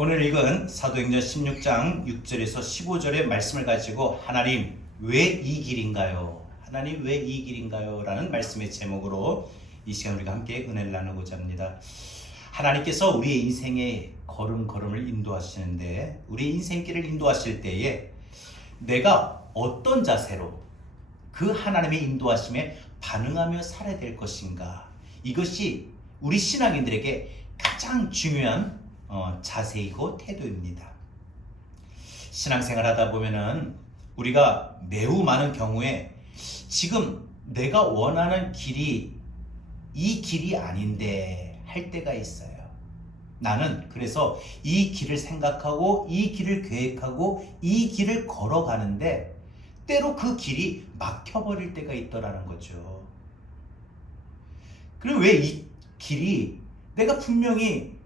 오늘 읽은 사도행전 16장 6절에서 15절의 말씀을 가지고 하나님 왜 이 길인가요? 하나님 왜 이 길인가요? 라는 말씀의 제목으로 이 시간 우리가 함께 은혜를 나누고자 합니다. 하나님께서 우리의 인생의 걸음걸음을 인도하시는데 우리의 인생길을 인도하실 때에 내가 어떤 자세로 그 하나님의 인도하심에 반응하며 살아야 될 것인가, 이것이 우리 신앙인들에게 가장 중요한 자세이고 태도입니다. 신앙생활 하다 보면은 우리가 매우 많은 경우에 지금 내가 원하는 길이 이 길이 아닌데 할 때가 있어요. 나는 그래서 이 길을 생각하고 이 길을 계획하고 이 길을 걸어가는데 때로 그 길이 막혀버릴 때가 있더라는 거죠. 그리고 왜 이 길이 내가 분명히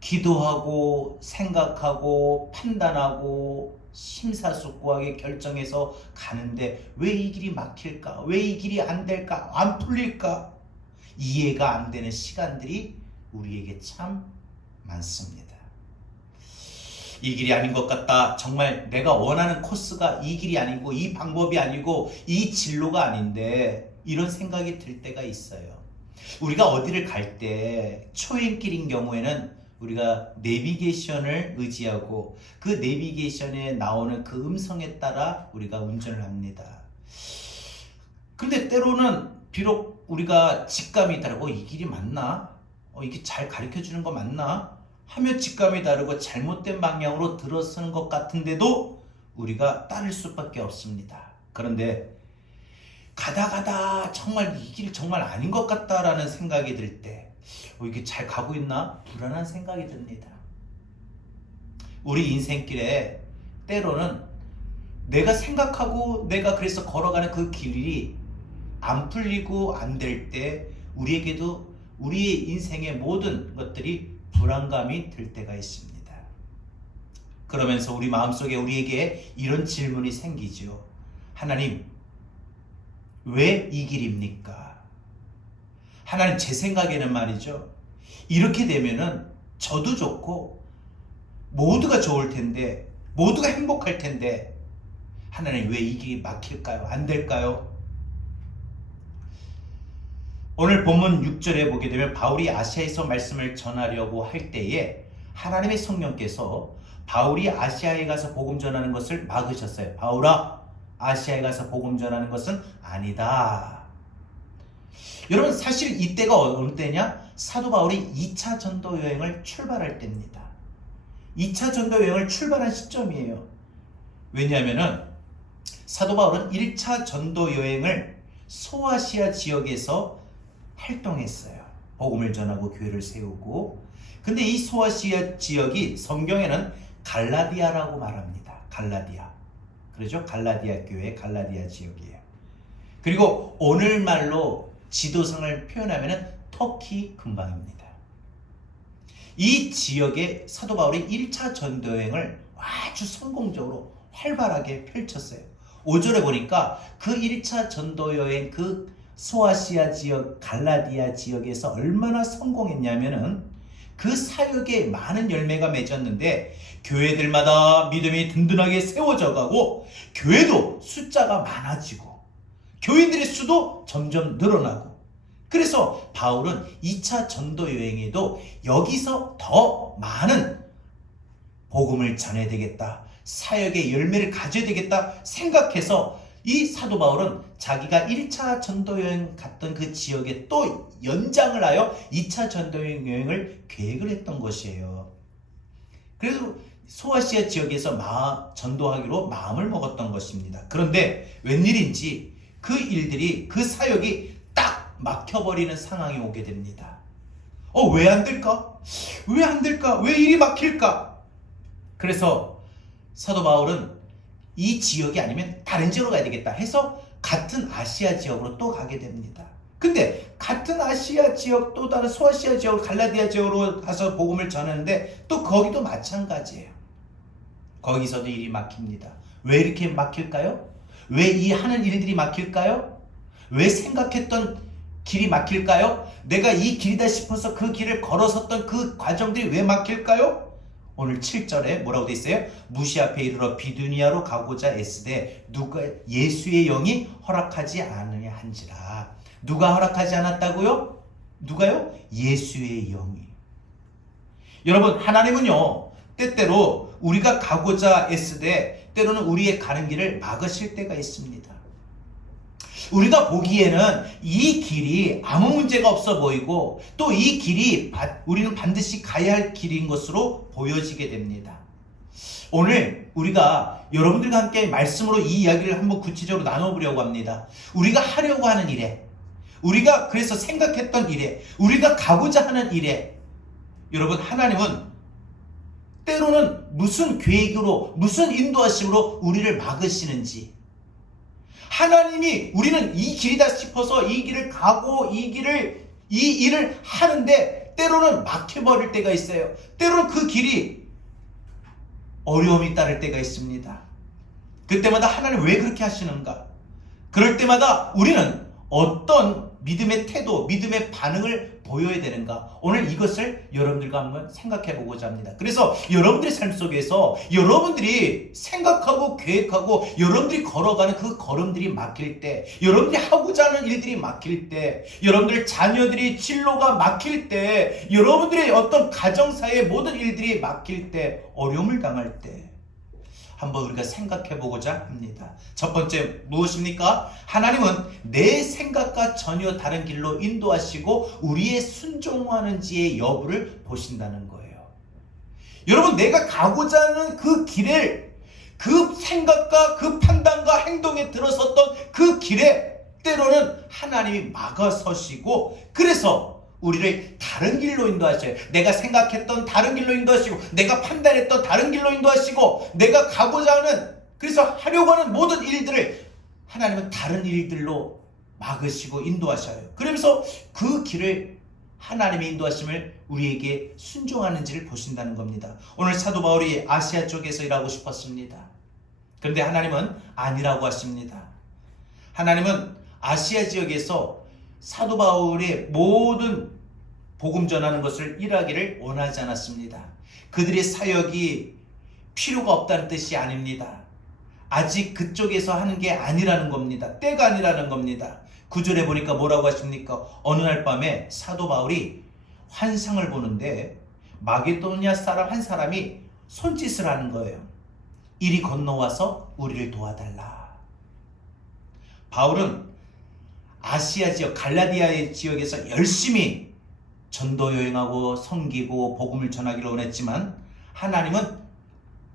기도하고 생각하고 판단하고 심사숙고하게 결정해서 가는데 왜 이 길이 막힐까? 왜 이 길이 안 될까? 안 풀릴까? 이해가 안 되는 시간들이 우리에게 참 많습니다. 이 길이 아닌 것 같다. 정말 내가 원하는 코스가 이 길이 아니고 이 방법이 아니고 이 진로가 아닌데 이런 생각이 들 때가 있어요. 우리가 어디를 갈 때 초행길인 경우에는 우리가 내비게이션을 의지하고 그 내비게이션에 나오는 그 음성에 따라 우리가 운전을 합니다. 그런데 때로는 비록 우리가 직감이 다르고 이 길이 맞나? 이게 잘 가르쳐주는 거 맞나? 하며 직감이 다르고 잘못된 방향으로 들어서는 것 같은데도 우리가 따를 수밖에 없습니다. 그런데 가다 정말 이 길 정말 아닌 것 같다라는 생각이 들 때 이게 잘 가고 있나? 불안한 생각이 듭니다. 우리 인생길에 때로는 내가 생각하고 내가 그래서 걸어가는 그 길이 안 풀리고 안 될 때 우리에게도 우리의 인생의 모든 것들이 불안감이 들 때가 있습니다. 그러면서 우리 마음속에 우리에게 이런 질문이 생기죠. 하나님, 왜 이 길입니까? 하나님, 제 생각에는 말이죠, 이렇게 되면은 저도 좋고 모두가 좋을 텐데 모두가 행복할 텐데 하나님 왜 이 길이 막힐까요? 안 될까요? 오늘 본문 6절에 보게 되면 바울이 아시아에서 말씀을 전하려고 할 때에 하나님의 성령께서 바울이 아시아에 가서 복음 전하는 것을 막으셨어요. 바울아, 아시아에 가서 복음 전하는 것은 아니다. 여러분, 사실 이때가 어느 때냐? 사도 바울이 2차 전도 여행을 출발할 때입니다. 2차 전도 여행을 출발한 시점이에요. 왜냐하면은 사도 바울은 1차 전도 여행을 소아시아 지역에서 활동했어요. 복음을 전하고 교회를 세우고. 근데 이 소아시아 지역이 성경에는 갈라디아라고 말합니다. 갈라디아. 그렇죠? 갈라디아 교회, 갈라디아 지역이에요. 그리고 오늘말로 지도상을 표현하면 터키 근방입니다. 이 지역에 사도 바울이 1차 전도여행을 아주 성공적으로 활발하게 펼쳤어요. 5절에 보니까 그 1차 전도여행 그 소아시아 지역, 갈라디아 지역에서 얼마나 성공했냐면은 그 사역에 많은 열매가 맺었는데 교회들마다 믿음이 든든하게 세워져 가고 교회도 숫자가 많아지고 교인들의 수도 점점 늘어나고, 그래서 바울은 2차 전도 여행에도 여기서 더 많은 복음을 전해야 되겠다, 사역의 열매를 가져야 되겠다 생각해서 이 사도 바울은 자기가 1차 전도 여행 갔던 그 지역에 또 연장을 하여 2차 전도 여행을 계획을 했던 것이에요. 그래서 소아시아 지역에서 전도하기로 마음을 먹었던 것입니다. 그런데 웬일인지 그 일들이, 그 사역이 딱 막혀버리는 상황이 오게 됩니다. 왜 안 될까? 왜 안 될까? 왜 일이 막힐까? 그래서 사도 바울은 이 지역이 아니면 다른 지역으로 가야 되겠다 해서 같은 아시아 지역으로 또 가게 됩니다. 근데 같은 아시아 지역, 또 다른 소아시아 지역, 갈라디아 지역으로 가서 복음을 전하는데 또 거기도 마찬가지예요. 거기서도 일이 막힙니다. 왜 이렇게 막힐까요? 왜 이 하는 일들이 막힐까요? 왜 생각했던 길이 막힐까요? 내가 이 길이다 싶어서 그 길을 걸어섰던 그 과정들이 왜 막힐까요? 오늘 7절에 뭐라고 돼 있어요? 무시 앞에 이르러 비두니아로 가고자 애쓰되 누가 예수의 영이 허락하지 않으냐 한지라. 누가 허락하지 않았다고요? 누가요? 예수의 영이. 여러분, 하나님은요 때때로 우리가 가고자 애쓰되 때로는 우리의 가는 길을 막으실 때가 있습니다. 우리가 보기에는 이 길이 아무 문제가 없어 보이고 또 이 길이 우리는 반드시 가야 할 길인 것으로 보여지게 됩니다. 오늘 우리가 여러분들과 함께 말씀으로 이 이야기를 한번 구체적으로 나눠보려고 합니다. 우리가 하려고 하는 일에, 우리가 그래서 생각했던 일에, 우리가 가고자 하는 일에, 여러분, 하나님은 때로는 무슨 계획으로, 무슨 인도하심으로 우리를 막으시는지, 하나님이 우리는 이 길이다 싶어서 이 길을 가고 이 일을 하는데 때로는 막혀버릴 때가 있어요. 때로는 그 길이 어려움이 따를 때가 있습니다. 그때마다 하나님 왜 그렇게 하시는가? 그럴 때마다 우리는 어떤 믿음의 태도, 믿음의 반응을 보여야 되는가? 오늘 이것을 여러분들과 한번 생각해 보고자 합니다. 그래서 여러분들의 삶 속에서 여러분들이 생각하고 계획하고 여러분들이 걸어가는 그 걸음들이 막힐 때, 여러분들이 하고자 하는 일들이 막힐 때, 여러분들 자녀들이 진로가 막힐 때, 여러분들의 어떤 가정사의 모든 일들이 막힐 때, 어려움을 당할 때 한번 우리가 생각해 보고자 합니다. 첫 번째 무엇입니까? 하나님은 내 생각과 전혀 다른 길로 인도하시고 우리의 순종하는지의 여부를 보신다는 거예요. 여러분, 내가 가고자 하는 그 길을, 그 생각과 그 판단과 행동에 들어섰던 그 길에 때로는 하나님이 막아서시고, 그래서 우리를 다른 길로 인도하셔요. 내가 생각했던 다른 길로 인도하시고, 내가 판단했던 다른 길로 인도하시고, 내가 가고자 하는, 그래서 하려고 하는 모든 일들을 하나님은 다른 일들로 막으시고 인도하셔요. 그러면서 그 길을, 하나님의 인도하심을 우리에게 순종하는지를 보신다는 겁니다. 오늘 사도 바울이 아시아 쪽에서 일하고 싶었습니다. 그런데 하나님은 아니라고 하십니다. 하나님은 아시아 지역에서 사도 바울의 모든 복음 전하는 것을 일하기를 원하지 않았습니다. 그들의 사역이 필요가 없다는 뜻이 아닙니다. 아직 그쪽에서 하는 게 아니라는 겁니다. 때가 아니라는 겁니다. 9절에 보니까 뭐라고 하십니까? 어느 날 밤에 사도 바울이 환상을 보는데 마게도니아 사람 한 사람이 손짓을 하는 거예요. 이리 건너와서 우리를 도와달라. 바울은 아시아 지역, 갈라디아의 지역에서 열심히 전도 여행하고 섬기고 복음을 전하기를 원했지만, 하나님은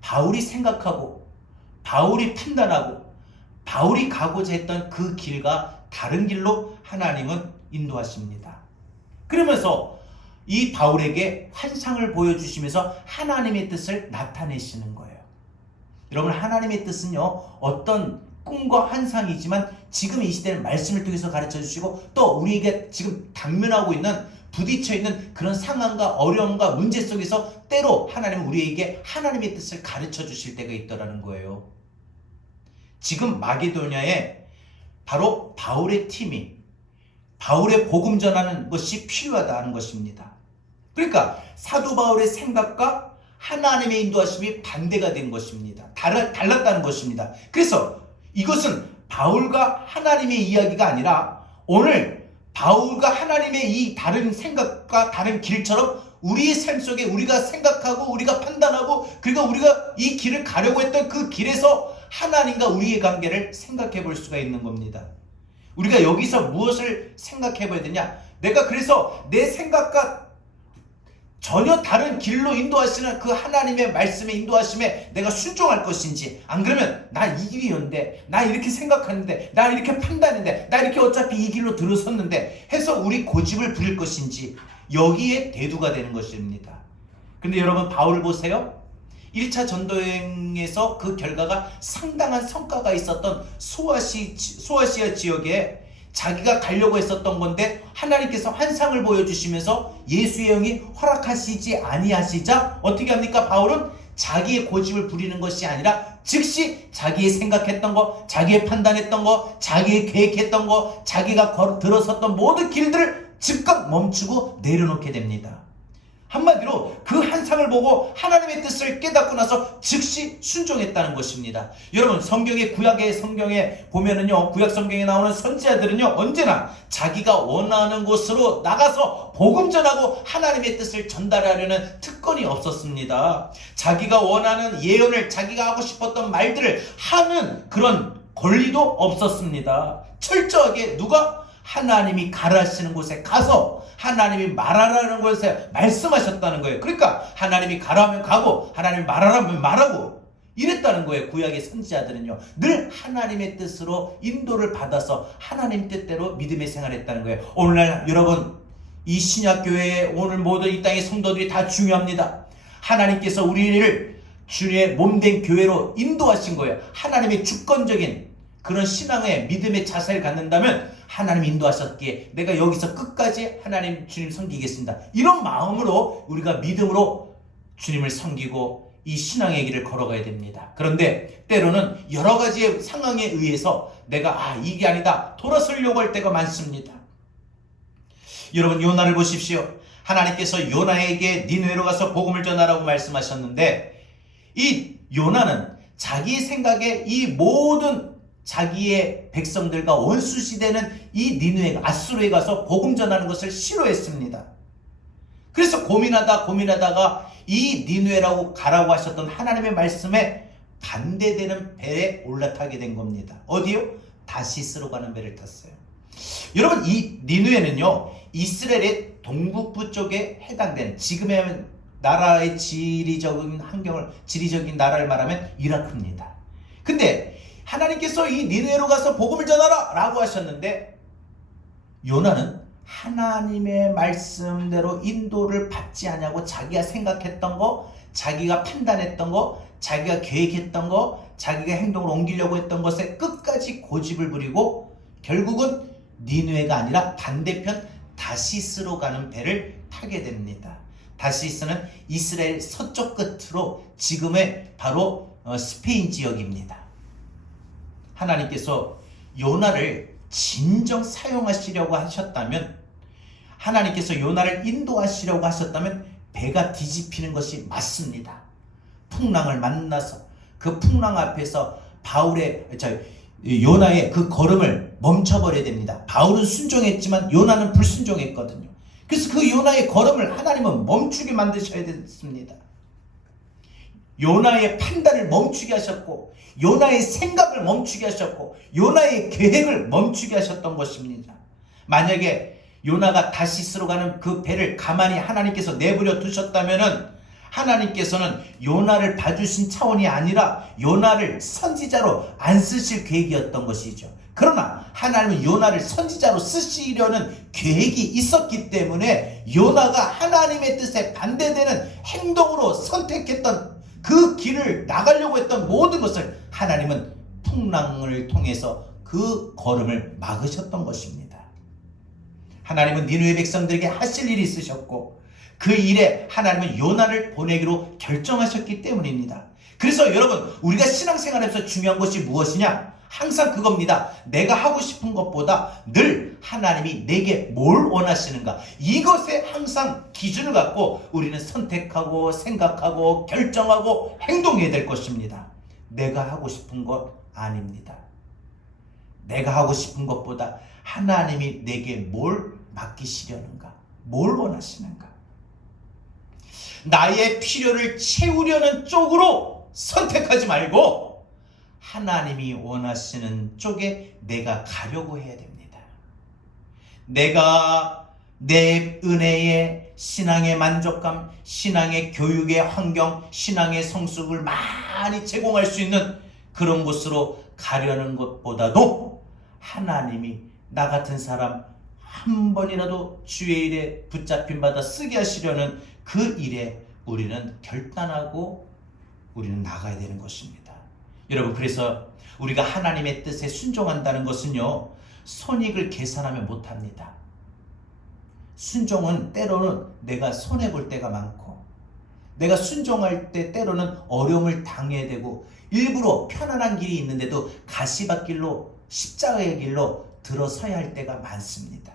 바울이 생각하고 바울이 판단하고 바울이 가고자 했던 그 길과 다른 길로 하나님은 인도하십니다. 그러면서 이 바울에게 환상을 보여주시면서 하나님의 뜻을 나타내시는 거예요. 여러분, 하나님의 뜻은요, 어떤 꿈과 환상이지만 지금 이 시대는 말씀을 통해서 가르쳐 주시고, 또 우리에게 지금 당면하고 있는, 부딪혀 있는 그런 상황과 어려움과 문제 속에서 때로 하나님은 우리에게 하나님의 뜻을 가르쳐 주실 때가 있더라는 거예요. 지금 마게도냐에 바로 바울의 팀이, 바울의 복음 전하는 것이 필요하다는 것입니다. 그러니까 사도 바울의 생각과 하나님의 인도하심이 반대가 된 것입니다. 달랐다는 것입니다. 그래서 이것은 바울과 하나님의 이야기가 아니라 오늘 바울과 하나님의 이 다른 생각과 다른 길처럼 우리의 삶 속에 우리가 생각하고 우리가 판단하고, 그리고 우리가 이 길을 가려고 했던 그 길에서 하나님과 우리의 관계를 생각해 볼 수가 있는 겁니다. 우리가 여기서 무엇을 생각해 봐야 되냐? 내가 그래서 내 생각과 전혀 다른 길로 인도하시는 그 하나님의 말씀에 인도하심에 내가 순종할 것인지, 안 그러면 나 이 길이었는데, 나 이렇게 생각하는데, 나 이렇게 판단했는데, 나 이렇게 어차피 이 길로 들어섰는데 해서 우리 고집을 부릴 것인지, 여기에 대두가 되는 것입니다. 근데 여러분, 바울을 보세요. 1차 전도여행에서 그 결과가 상당한 성과가 있었던 소아시아 지역에 자기가 가려고 했었던 건데 하나님께서 환상을 보여주시면서 예수의 영이 허락하시지 아니하시자 어떻게 합니까? 바울은 자기의 고집을 부리는 것이 아니라 즉시 자기의 생각했던 거, 자기의 판단했던 거, 자기의 계획했던 거, 자기가 들어섰던 모든 길들을 즉각 멈추고 내려놓게 됩니다. 한마디로 그 환상을 보고 하나님의 뜻을 깨닫고 나서 즉시 순종했다는 것입니다. 여러분, 구약의 성경에 보면은요, 구약 성경에 나오는 선지자들은요, 언제나 자기가 원하는 곳으로 나가서 복음 전하고 하나님의 뜻을 전달하려는 특권이 없었습니다. 자기가 원하는 예언을, 자기가 하고 싶었던 말들을 하는 그런 권리도 없었습니다. 철저하게 누가? 하나님이 가라 하시는 곳에 가서 하나님이 말하라는 곳에 말씀하셨다는 거예요. 그러니까 하나님이 가라면 가고 하나님이 말하라면 말하고 이랬다는 거예요. 구약의 선지자들은요, 늘 하나님의 뜻으로 인도를 받아서 하나님 뜻대로 믿음의 생활을 했다는 거예요. 오늘날 여러분, 이 신약교회에 오늘 모든 이 땅의 성도들이 다 중요합니다. 하나님께서 우리를 주님의 몸된 교회로 인도하신 거예요. 하나님의 주권적인 그런 신앙의 믿음의 자세를 갖는다면 하나님이 인도하셨기에 내가 여기서 끝까지 하나님 주님 섬기겠습니다. 이런 마음으로 우리가 믿음으로 주님을 섬기고 이 신앙의 길을 걸어가야 됩니다. 그런데 때로는 여러 가지의 상황에 의해서 내가 이게 아니다 돌아서려고 할 때가 많습니다. 여러분, 요나를 보십시오. 하나님께서 요나에게 니느웨로 가서 복음을 전하라고 말씀하셨는데 이 요나는 자기 생각에 이 모든 자기의 백성들과 원수시되는 이 니느웨 아수르에 가서 복음 전하는 것을 싫어했습니다. 그래서 고민하다가 이 니느웨라고 가라고 하셨던 하나님의 말씀에 반대되는 배에 올라타게 된 겁니다. 어디요? 다시스로 가는 배를 탔어요. 여러분, 이 니느웨는요, 이스라엘의 동북부 쪽에 해당되는 지금의 나라의 지리적인 나라를 말하면 이라크입니다. 근데 하나님께서 이 니느웨로 가서 복음을 전하라 라고 하셨는데 요나는 하나님의 말씀대로 인도를 받지 않냐고 자기가 생각했던 거, 자기가 판단했던 거, 자기가 계획했던 거, 자기가 행동을 옮기려고 했던 것에 끝까지 고집을 부리고 결국은 니느웨가 아니라 반대편 다시스로 가는 배를 타게 됩니다. 다시스는 이스라엘 서쪽 끝으로 지금의 바로 스페인 지역입니다. 하나님께서 요나를 진정 사용하시려고 하셨다면, 하나님께서 요나를 인도하시려고 하셨다면 배가 뒤집히는 것이 맞습니다. 풍랑을 만나서 그 풍랑 앞에서 요나의 그 걸음을 멈춰버려야 됩니다. 바울은 순종했지만 요나는 불순종했거든요. 그래서 그 요나의 걸음을 하나님은 멈추게 만드셔야 됐습니다. 요나의 판단을 멈추게 하셨고, 요나의 생각을 멈추게 하셨고, 요나의 계획을 멈추게 하셨던 것입니다. 만약에 요나가 다시스로 가는 그 배를 가만히 하나님께서 내버려 두셨다면은 하나님께서는 요나를 봐주신 차원이 아니라 요나를 선지자로 안 쓰실 계획이었던 것이죠. 그러나 하나님은 요나를 선지자로 쓰시려는 계획이 있었기 때문에 요나가 하나님의 뜻에 반대되는 행동으로 선택했던 그 길을 나가려고 했던 모든 것을 하나님은 풍랑을 통해서 그 걸음을 막으셨던 것입니다. 하나님은 니느웨 백성들에게 하실 일이 있으셨고 그 일에 하나님은 요나를 보내기로 결정하셨기 때문입니다. 그래서 여러분, 우리가 신앙생활에서 중요한 것이 무엇이냐? 항상 그겁니다. 내가 하고 싶은 것보다 늘 하나님이 내게 뭘 원하시는가, 이것에 항상 기준을 갖고 우리는 선택하고 생각하고 결정하고 행동해야 될 것입니다. 내가 하고 싶은 것 아닙니다. 내가 하고 싶은 것보다 하나님이 내게 뭘 맡기시려는가, 뭘 원하시는가, 나의 필요를 채우려는 쪽으로 선택하지 말고 하나님이 원하시는 쪽에 내가 가려고 해야 됩니다. 내가 내 은혜의 신앙의 만족감, 신앙의 교육의 환경, 신앙의 성숙을 많이 제공할 수 있는 그런 곳으로 가려는 것보다도 하나님이 나 같은 사람 한 번이라도 주의 일에 붙잡힌 바다 쓰게 하시려는 그 일에 우리는 결단하고 우리는 나가야 되는 것입니다. 여러분, 그래서 우리가 하나님의 뜻에 순종한다는 것은요, 손익을 계산하면 못합니다. 순종은 때로는 내가 손해볼 때가 많고, 내가 순종할 때 때로는 어려움을 당해야 되고, 일부러 편안한 길이 있는데도 가시밭길로, 십자가의 길로 들어서야 할 때가 많습니다.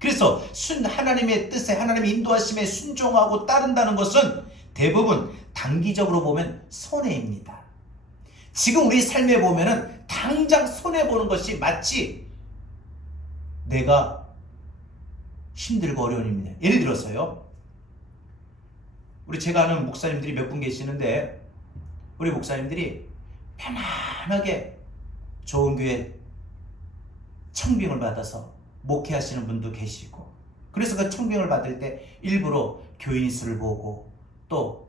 그래서 하나님의 뜻에 하나님의 인도하심에 순종하고 따른다는 것은 대부분 단기적으로 보면 손해입니다. 지금 우리 삶에 보면은 당장 손해보는 것이 마치 내가 힘들고 어려운 일입니다. 예를 들어서요, 제가 아는 목사님들이 몇 분 계시는데, 우리 목사님들이 편안하게 좋은 교회 청빙을 받아서 목회하시는 분도 계시고, 그래서 그 청빙을 받을 때 일부러 교인 수를 보고 또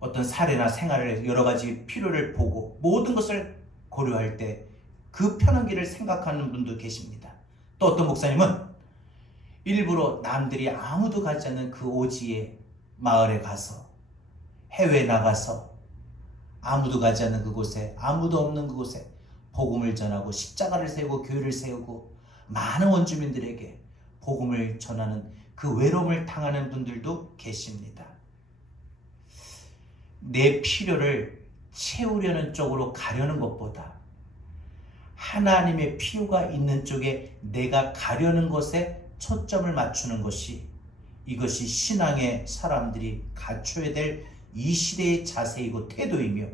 어떤 사례나 생활을 여러 가지 필요를 보고 모든 것을 고려할 때 그 편한 길을 생각하는 분도 계십니다. 또 어떤 목사님은 일부러 남들이 아무도 가지 않는 그 오지의 마을에 가서, 해외에 나가서 아무도 가지 않는 그곳에, 아무도 없는 그곳에 복음을 전하고 십자가를 세우고 교회를 세우고 많은 원주민들에게 복음을 전하는 그 외로움을 당하는 분들도 계십니다. 내 필요를 채우려는 쪽으로 가려는 것보다 하나님의 필요가 있는 쪽에 내가 가려는 것에 초점을 맞추는 것이, 이것이 신앙의 사람들이 갖춰야 될 이 시대의 자세이고 태도이며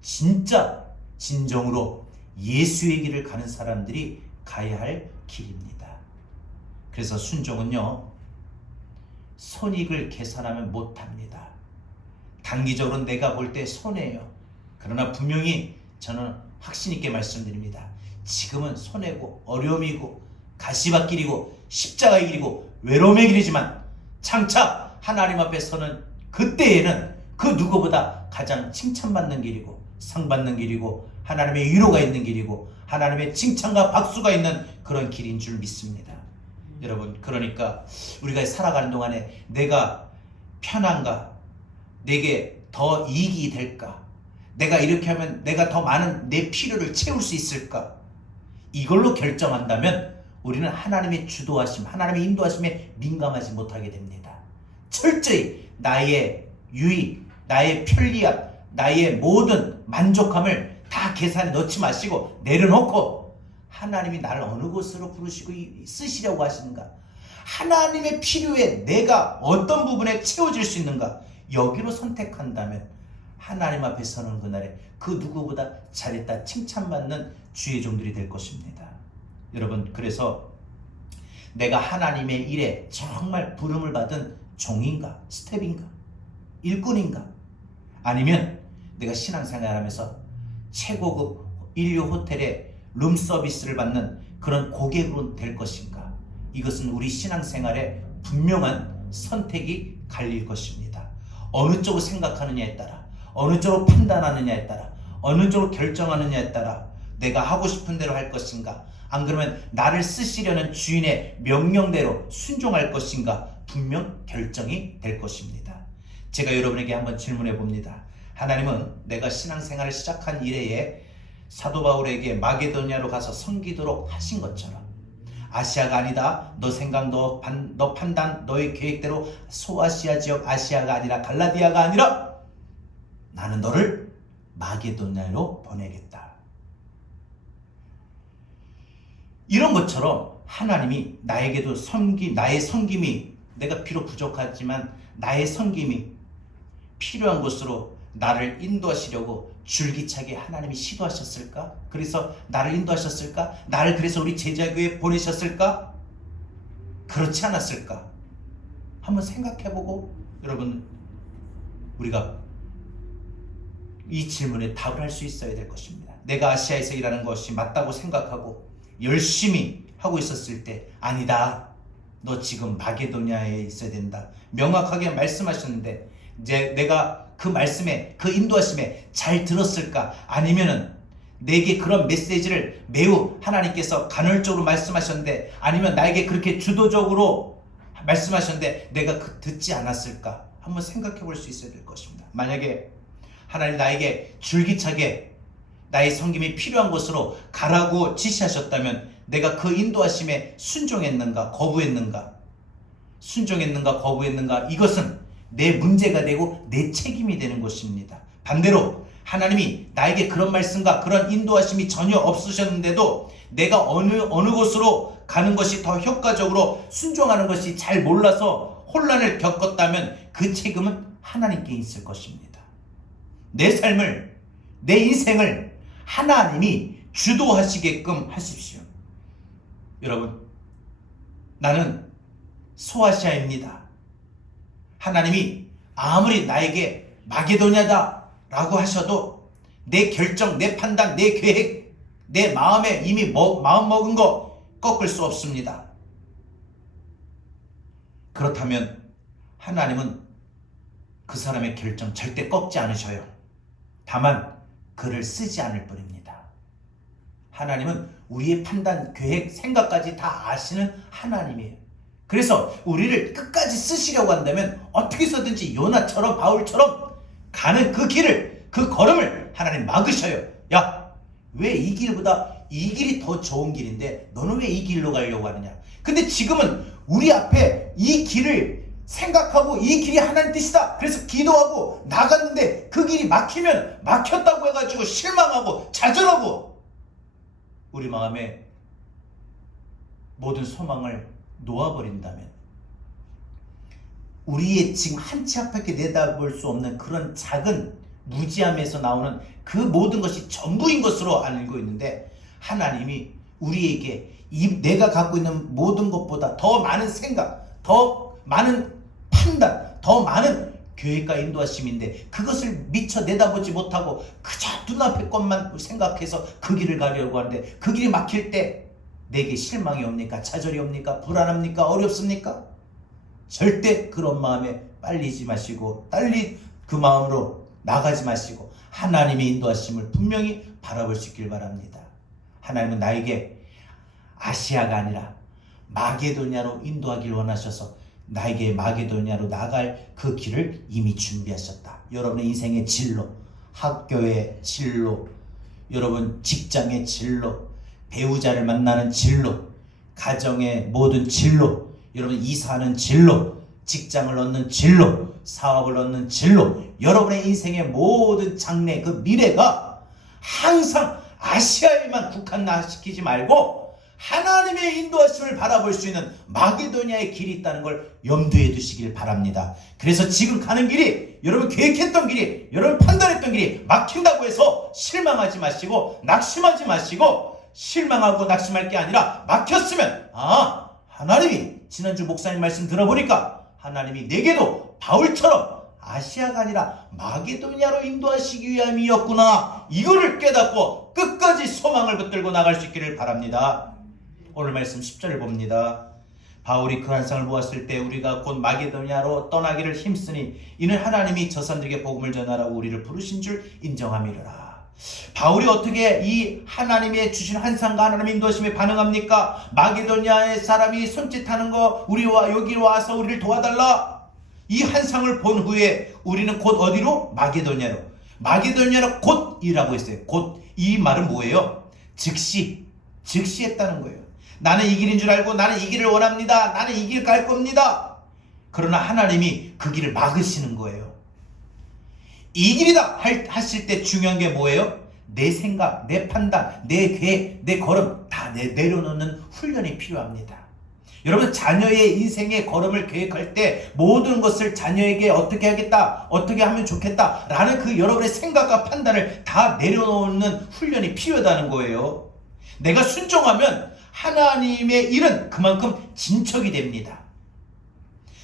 진짜 진정으로 예수의 길을 가는 사람들이 가야 할 길입니다. 그래서 순종은요, 손익을 계산하면 못합니다. 단기적으로 내가 볼 때 손해예요. 그러나 분명히 저는 확신 있게 말씀드립니다. 지금은 손해고 어려움이고 가시밭길이고 십자가의 길이고 외로움의 길이지만 장차 하나님 앞에 서는 그때에는 그 누구보다 가장 칭찬받는 길이고 상받는 길이고 하나님의 위로가 있는 길이고 하나님의 칭찬과 박수가 있는 그런 길인 줄 믿습니다. 여러분, 그러니까 우리가 살아가는 동안에 내가 편한가, 내게 더 이익이 될까, 내가 이렇게 하면 내가 더 많은 내 필요를 채울 수 있을까, 이걸로 결정한다면 우리는 하나님의 주도하심, 하나님의 인도하심에 민감하지 못하게 됩니다. 철저히 나의 유익, 나의 편리함, 나의 모든 만족함을 다 계산에 넣지 마시고 내려놓고 하나님이 나를 어느 곳으로 부르시고 쓰시려고 하시는가, 하나님의 필요에 내가 어떤 부분에 채워질 수 있는가, 여기로 선택한다면 하나님 앞에 서는 그날에 그 누구보다 잘했다 칭찬받는 주의 종들이 될 것입니다. 여러분, 그래서 내가 하나님의 일에 정말 부름을 받은 종인가, 스텝인가, 일꾼인가, 아니면 내가 신앙생활하면서 최고급 인류 호텔에 룸 서비스를 받는 그런 고객으로 될 것인가, 이것은 우리 신앙생활에 분명한 선택이 갈릴 것입니다. 어느 쪽을 생각하느냐에 따라, 어느 쪽으로 판단하느냐에 따라, 어느 쪽으로 결정하느냐에 따라 내가 하고 싶은 대로 할 것인가, 안 그러면 나를 쓰시려는 주인의 명령대로 순종할 것인가, 분명 결정이 될 것입니다. 제가 여러분에게 한번 질문해 봅니다. 하나님은 내가 신앙생활을 시작한 이래에 사도 바울에게 마게도냐로 가서 섬기도록 하신 것처럼, 아시아가 아니다, 너 생각, 너 판단, 너의 계획대로 소아시아 지역 아시아가 아니라 갈라디아가 아니라 나는 너를 마게도냐로 보내겠다. 이런 것처럼 하나님이 나에게도 나의 섬김이, 내가 비록 부족하지만 나의 섬김이 필요한 곳으로 나를 인도하시려고 줄기차게 하나님이 시도하셨을까? 그래서 나를 인도하셨을까? 나를 그래서 우리 제자교회에 보내셨을까? 그렇지 않았을까? 한번 생각해보고 여러분, 우리가 이 질문에 답을 할 수 있어야 될 것입니다. 내가 아시아에서 일하는 것이 맞다고 생각하고 열심히 하고 있었을 때, 아니다, 너 지금 마게도냐에 있어야 된다, 명확하게 말씀하셨는데 이제 내가 그 말씀에, 그 인도하심에 잘 들었을까? 아니면은 내게 그런 메시지를 매우 하나님께서 간헐적으로 말씀하셨는데, 아니면 나에게 그렇게 주도적으로 말씀하셨는데 내가 듣지 않았을까? 한번 생각해 볼 수 있어야 될 것입니다. 만약에 하나님 나에게 줄기차게 나의 섬김이 필요한 곳으로 가라고 지시하셨다면 내가 그 인도하심에 순종했는가, 거부했는가? 순종했는가, 거부했는가? 이것은 내 문제가 되고 내 책임이 되는 것입니다. 반대로 하나님이 나에게 그런 말씀과 그런 인도하심이 전혀 없으셨는데도 내가 어느 곳으로 가는 것이 더 효과적으로 순종하는 것이 잘 몰라서 혼란을 겪었다면 그 책임은 하나님께 있을 것입니다. 내 삶을, 내 인생을 하나님이 주도하시게끔 하십시오. 여러분, 나는 소아시아입니다. 하나님이 아무리 나에게 마게도냐다 라고 하셔도 내 결정, 내 판단, 내 계획, 내 마음에 이미 마음 먹은 거 꺾을 수 없습니다. 그렇다면 하나님은 그 사람의 결정 절대 꺾지 않으셔요. 다만 그를 쓰지 않을 뿐입니다. 하나님은 우리의 판단, 계획, 생각까지 다 아시는 하나님이에요. 그래서 우리를 끝까지 쓰시려고 한다면 어떻게 해서든지 요나처럼 바울처럼 가는 그 길을, 그 걸음을 하나님 막으셔요. 야, 왜 이 길보다 이 길이 더 좋은 길인데 너는 왜 이 길로 가려고 하느냐. 근데 지금은 우리 앞에 이 길을 생각하고 이 길이 하나님 뜻이다. 그래서 기도하고 나갔는데 그 길이 막히면 막혔다고 해가지고 실망하고 좌절하고 우리 마음에 모든 소망을 놓아버린다면 우리의 지금 한 치 앞밖에 내다볼 수 없는 그런 작은 무지함에서 나오는 그 모든 것이 전부인 것으로 알고 있는데 하나님이 우리에게 내가 갖고 있는 모든 것보다 더 많은 생각, 더 많은 판단, 더 많은 계획과 인도하심인데 그것을 미처 내다보지 못하고 그저 눈앞의 것만 생각해서 그 길을 가려고 하는데 그 길이 막힐 때 내게 실망이 옵니까? 좌절이 옵니까? 불안합니까? 어렵습니까? 절대 그런 마음에 빨리지 마시고 빨리 그 마음으로 나가지 마시고 하나님의 인도하심을 분명히 바라볼 수 있길 바랍니다. 하나님은 나에게 아시아가 아니라 마게도냐로 인도하기를 원하셔서 나에게 마게도냐로 나갈 그 길을 이미 준비하셨다. 여러분의 인생의 진로, 학교의 진로, 여러분 직장의 진로, 배우자를 만나는 진로, 가정의 모든 진로, 여러분 이사하는 진로, 직장을 얻는 진로, 사업을 얻는 진로, 여러분의 인생의 모든 장래, 그 미래가 항상 아시아에만 국한시키지 말고 하나님의 인도하심을 바라볼 수 있는 마게도냐의 길이 있다는 걸 염두에 두시길 바랍니다. 그래서 지금 가는 길이, 여러분 계획했던 길이, 여러분 판단했던 길이 막힌다고 해서 실망하지 마시고 낙심하지 마시고, 실망하고 낙심할 게 아니라 막혔으면 하나님이 지난주 목사님 말씀 들어보니까 하나님이 내게도 바울처럼 아시아가 아니라 마게도냐로 인도하시기 위함이었구나, 이거를 깨닫고 끝까지 소망을 붙들고 나갈 수 있기를 바랍니다. 오늘 말씀 10절을 봅니다. 바울이 그 환상을 보았을 때 우리가 곧 마게도냐로 떠나기를 힘쓰니 이는 하나님이 저 사람들에게 복음을 전하라고 우리를 부르신 줄 인정함이로라. 바울이 어떻게 이 하나님의 주신 환상과 하나님의 인도하심에 반응합니까? 마게도냐의 사람이 손짓하는 거, 우리와 여기로 와서 우리를 도와달라, 이 환상을 본 후에 우리는 곧 어디로? 마게도냐로. 마게도냐로 곧이라고 했어요. 곧, 이 말은 뭐예요? 즉시 했다는 거예요. 나는 이 길인 줄 알고 나는 이 길을 원합니다. 나는 이 길 갈 겁니다. 그러나 하나님이 그 길을 막으시는 거예요. 이 길이다 하실 때 중요한 게 뭐예요? 내 생각, 내 판단, 내 계획, 내 걸음 다 내려놓는 훈련이 필요합니다. 여러분, 자녀의 인생의 걸음을 계획할 때 모든 것을 자녀에게 어떻게 하겠다, 어떻게 하면 좋겠다 라는 그 여러분의 생각과 판단을 다 내려놓는 훈련이 필요하다는 거예요. 내가 순종하면 하나님의 일은 그만큼 진척이 됩니다.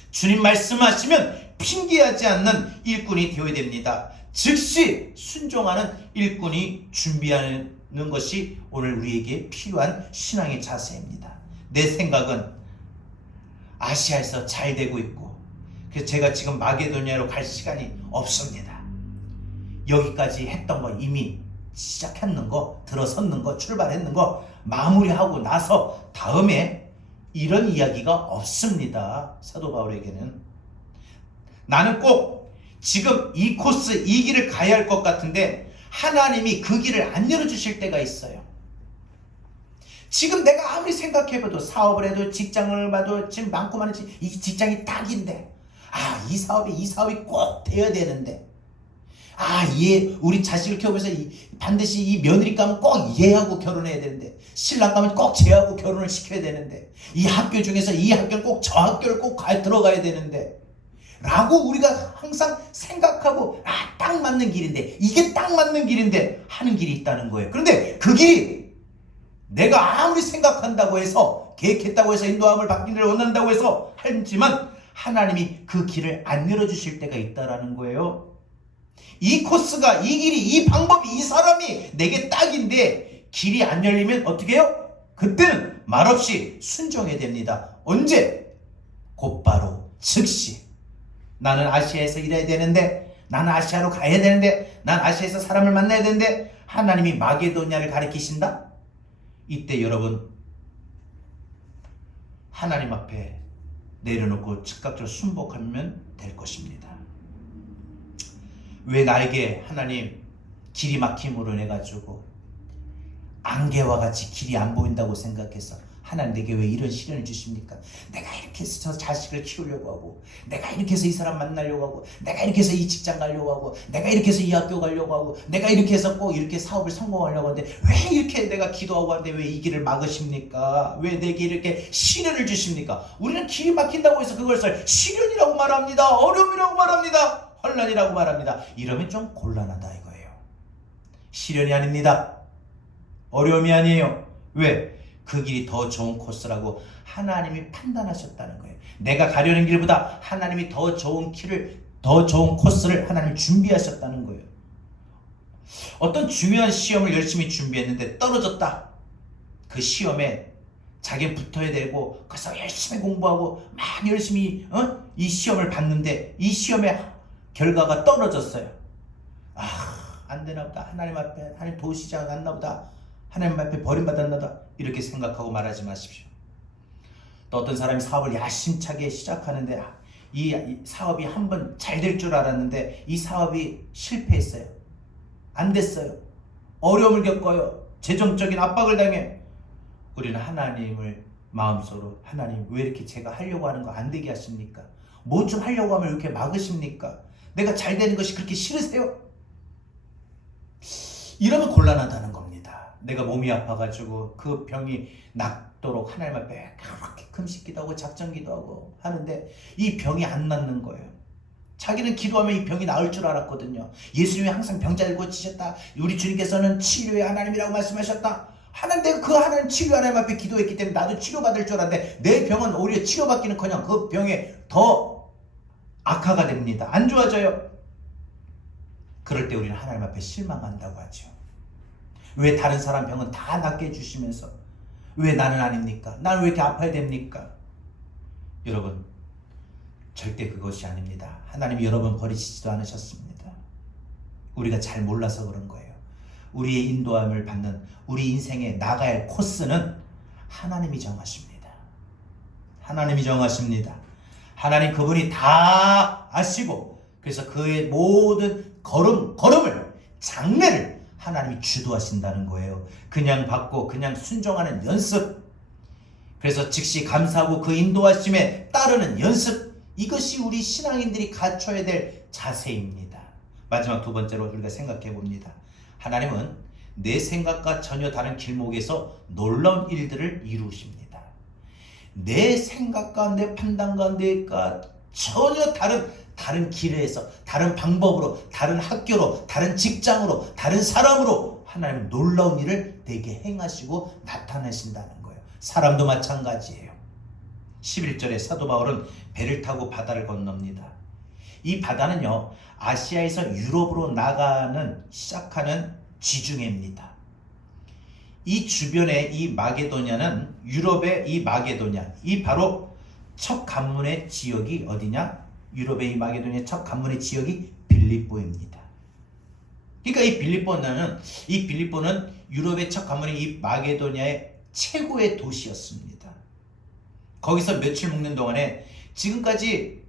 주님 말씀하시면 핑계하지 않는 일꾼이 되어야 됩니다. 즉시 순종하는 일꾼이 준비하는 것이 오늘 우리에게 필요한 신앙의 자세입니다. 내 생각은 아시아에서 잘 되고 있고, 그래서 제가 지금 마게도냐로 갈 시간이 없습니다. 여기까지 했던 거, 이미 시작했는 거, 들어섰는 거, 출발했는 거 마무리하고 나서 다음에 이런 이야기가 없습니다. 사도 바울에게는. 나는 꼭 지금 이 코스, 이 길을 가야 할 것 같은데 하나님이 그 길을 안 열어주실 때가 있어요. 지금 내가 아무리 생각해봐도, 사업을 해도, 직장을 봐도 지금 많고 많은지 이 직장이 딱인데, 이 사업이 꼭 돼야 되는데, 얘 우리 자식을 키우면서 반드시 이 며느리감은 꼭 얘하고 결혼해야 되는데, 신랑감은 꼭 쟤하고 결혼을 시켜야 되는데, 이 학교 중에서 이 학교를 꼭 저 학교를 꼭 들어가야 되는데 라고 우리가 항상 생각하고, 딱 맞는 길인데, 이게 딱 맞는 길인데 하는 길이 있다는 거예요. 그런데 그 길이 내가 아무리 생각한다고 해서, 계획했다고 해서, 인도함을 받기를 원한다고 해서 하지만 하나님이 그 길을 안 열어주실 때가 있다라는 거예요. 이 코스가, 이 길이, 이 방법이, 이 사람이 내게 딱인데 길이 안 열리면 어떻게 해요? 그때는 말없이 순종해야 됩니다. 언제? 곧바로 즉시. 나는 아시아에서 일해야 되는데, 나는 아시아로 가야 되는데, 난 아시아에서 사람을 만나야 되는데 하나님이 마게도냐를 가리키신다? 이때 여러분 하나님 앞에 내려놓고 즉각적으로 순복하면 될 것입니다. 왜 나에게 하나님 길이 막힘으로 인해가지고 안개와 같이 길이 안 보인다고 생각해서 하나님 내게 왜 이런 시련을 주십니까? 내가 이렇게 해서 저 자식을 키우려고 하고, 내가 이렇게 해서 이 사람 만나려고 하고, 내가 이렇게 해서 이 직장 가려고 하고, 내가 이렇게 해서 이 학교 가려고 하고, 내가 이렇게 해서 꼭 이렇게 사업을 성공하려고 하는데 왜 이렇게 내가 기도하고 하는데 왜 이 길을 막으십니까? 왜 내게 이렇게 시련을 주십니까? 우리는 길이 막힌다고 해서 그것을 시련이라고 말합니다. 어려움이라고 말합니다. 혼란이라고 말합니다. 이러면 좀 곤란하다 이거예요. 시련이 아닙니다. 어려움이 아니에요. 왜? 그 길이 더 좋은 코스라고 하나님이 판단하셨다는 거예요. 내가 가려는 길보다 하나님이 더 좋은 길을, 더 좋은 코스를 하나님이 준비하셨다는 거예요. 어떤 중요한 시험을 열심히 준비했는데 떨어졌다. 그 시험에 자기 붙어야 되고, 그래서 열심히 공부하고 막 열심히 이 시험을 봤는데 이 시험의 결과가 떨어졌어요. 안 되나 보다. 하나님 앞에 하나님 도우시지 않았나 보다. 하나님 앞에 버림받았나 보다. 이렇게 생각하고 말하지 마십시오. 또 어떤 사람이 사업을 야심차게 시작하는데 이 사업이 한번 잘 될 줄 알았는데 이 사업이 실패했어요. 안 됐어요. 어려움을 겪어요. 재정적인 압박을 당해. 우리는 하나님을 마음속으로, 하나님 왜 이렇게 제가 하려고 하는 거 안 되게 하십니까? 뭐 좀 하려고 하면 이렇게 막으십니까? 내가 잘 되는 것이 그렇게 싫으세요? 이러면 곤란하다는 겁니다. 내가 몸이 아파가지고 그 병이 낫도록 하나님 앞에 그렇게 금식기도 하고 작정기도 하고 하는데 이 병이 안 낫는 거예요. 자기는 기도하면 이 병이 나을 줄 알았거든요. 예수님이 항상 병자를 고치셨다. 우리 주님께서는 치료의 하나님이라고 말씀하셨다. 내가 그 하나님 치료 하나님 앞에 기도했기 때문에 나도 치료받을 줄 알았는데 내 병은 오히려 치료받기는커녕 그 병에 더 악화가 됩니다. 안 좋아져요. 그럴 때 우리는 하나님 앞에 실망한다고 하죠. 왜 다른 사람 병은 다 낫게 해주시면서 왜 나는 아닙니까? 나는 왜 이렇게 아파야 됩니까? 여러분, 절대 그것이 아닙니다. 하나님이 여러분 버리시지도 않으셨습니다. 우리가 잘 몰라서 그런 거예요. 우리의 인도함을 받는, 우리 인생에 나가야 할 코스는 하나님이 정하십니다. 하나님이 정하십니다. 하나님 그분이 다 아시고, 그래서 그의 모든 걸음을, 장래를 하나님이 주도하신다는 거예요. 그냥 받고 그냥 순종하는 연습, 그래서 즉시 감사하고 그 인도하심에 따르는 연습, 이것이 우리 신앙인들이 갖춰야 될 자세입니다. 마지막 두 번째로 우리가 생각해 봅니다. 하나님은 내 생각과 전혀 다른 길목에서 놀라운 일들을 이루십니다. 내 생각과 내 판단과 내가 전혀 다른 길에서, 다른 방법으로, 다른 학교로, 다른 직장으로, 다른 사람으로 하나님은 놀라운 일을 내게 행하시고 나타내신다는 거예요. 사람도 마찬가지예요. 11절에 사도 바울은 배를 타고 바다를 건넙니다. 이 바다는요, 아시아에서 유럽으로 시작하는 지중해입니다. 이 주변에 이 마게도냐는, 유럽의 이 마게도냐, 이 바로 첫 관문의 지역이 어디냐? 유럽의 이 마게도냐 첫 관문의 지역이 빌립보입니다. 그러니까 이 빌립보는 유럽의 첫 관문인 이 마게도냐의 최고의 도시였습니다. 거기서 며칠 묵는 동안에 지금까지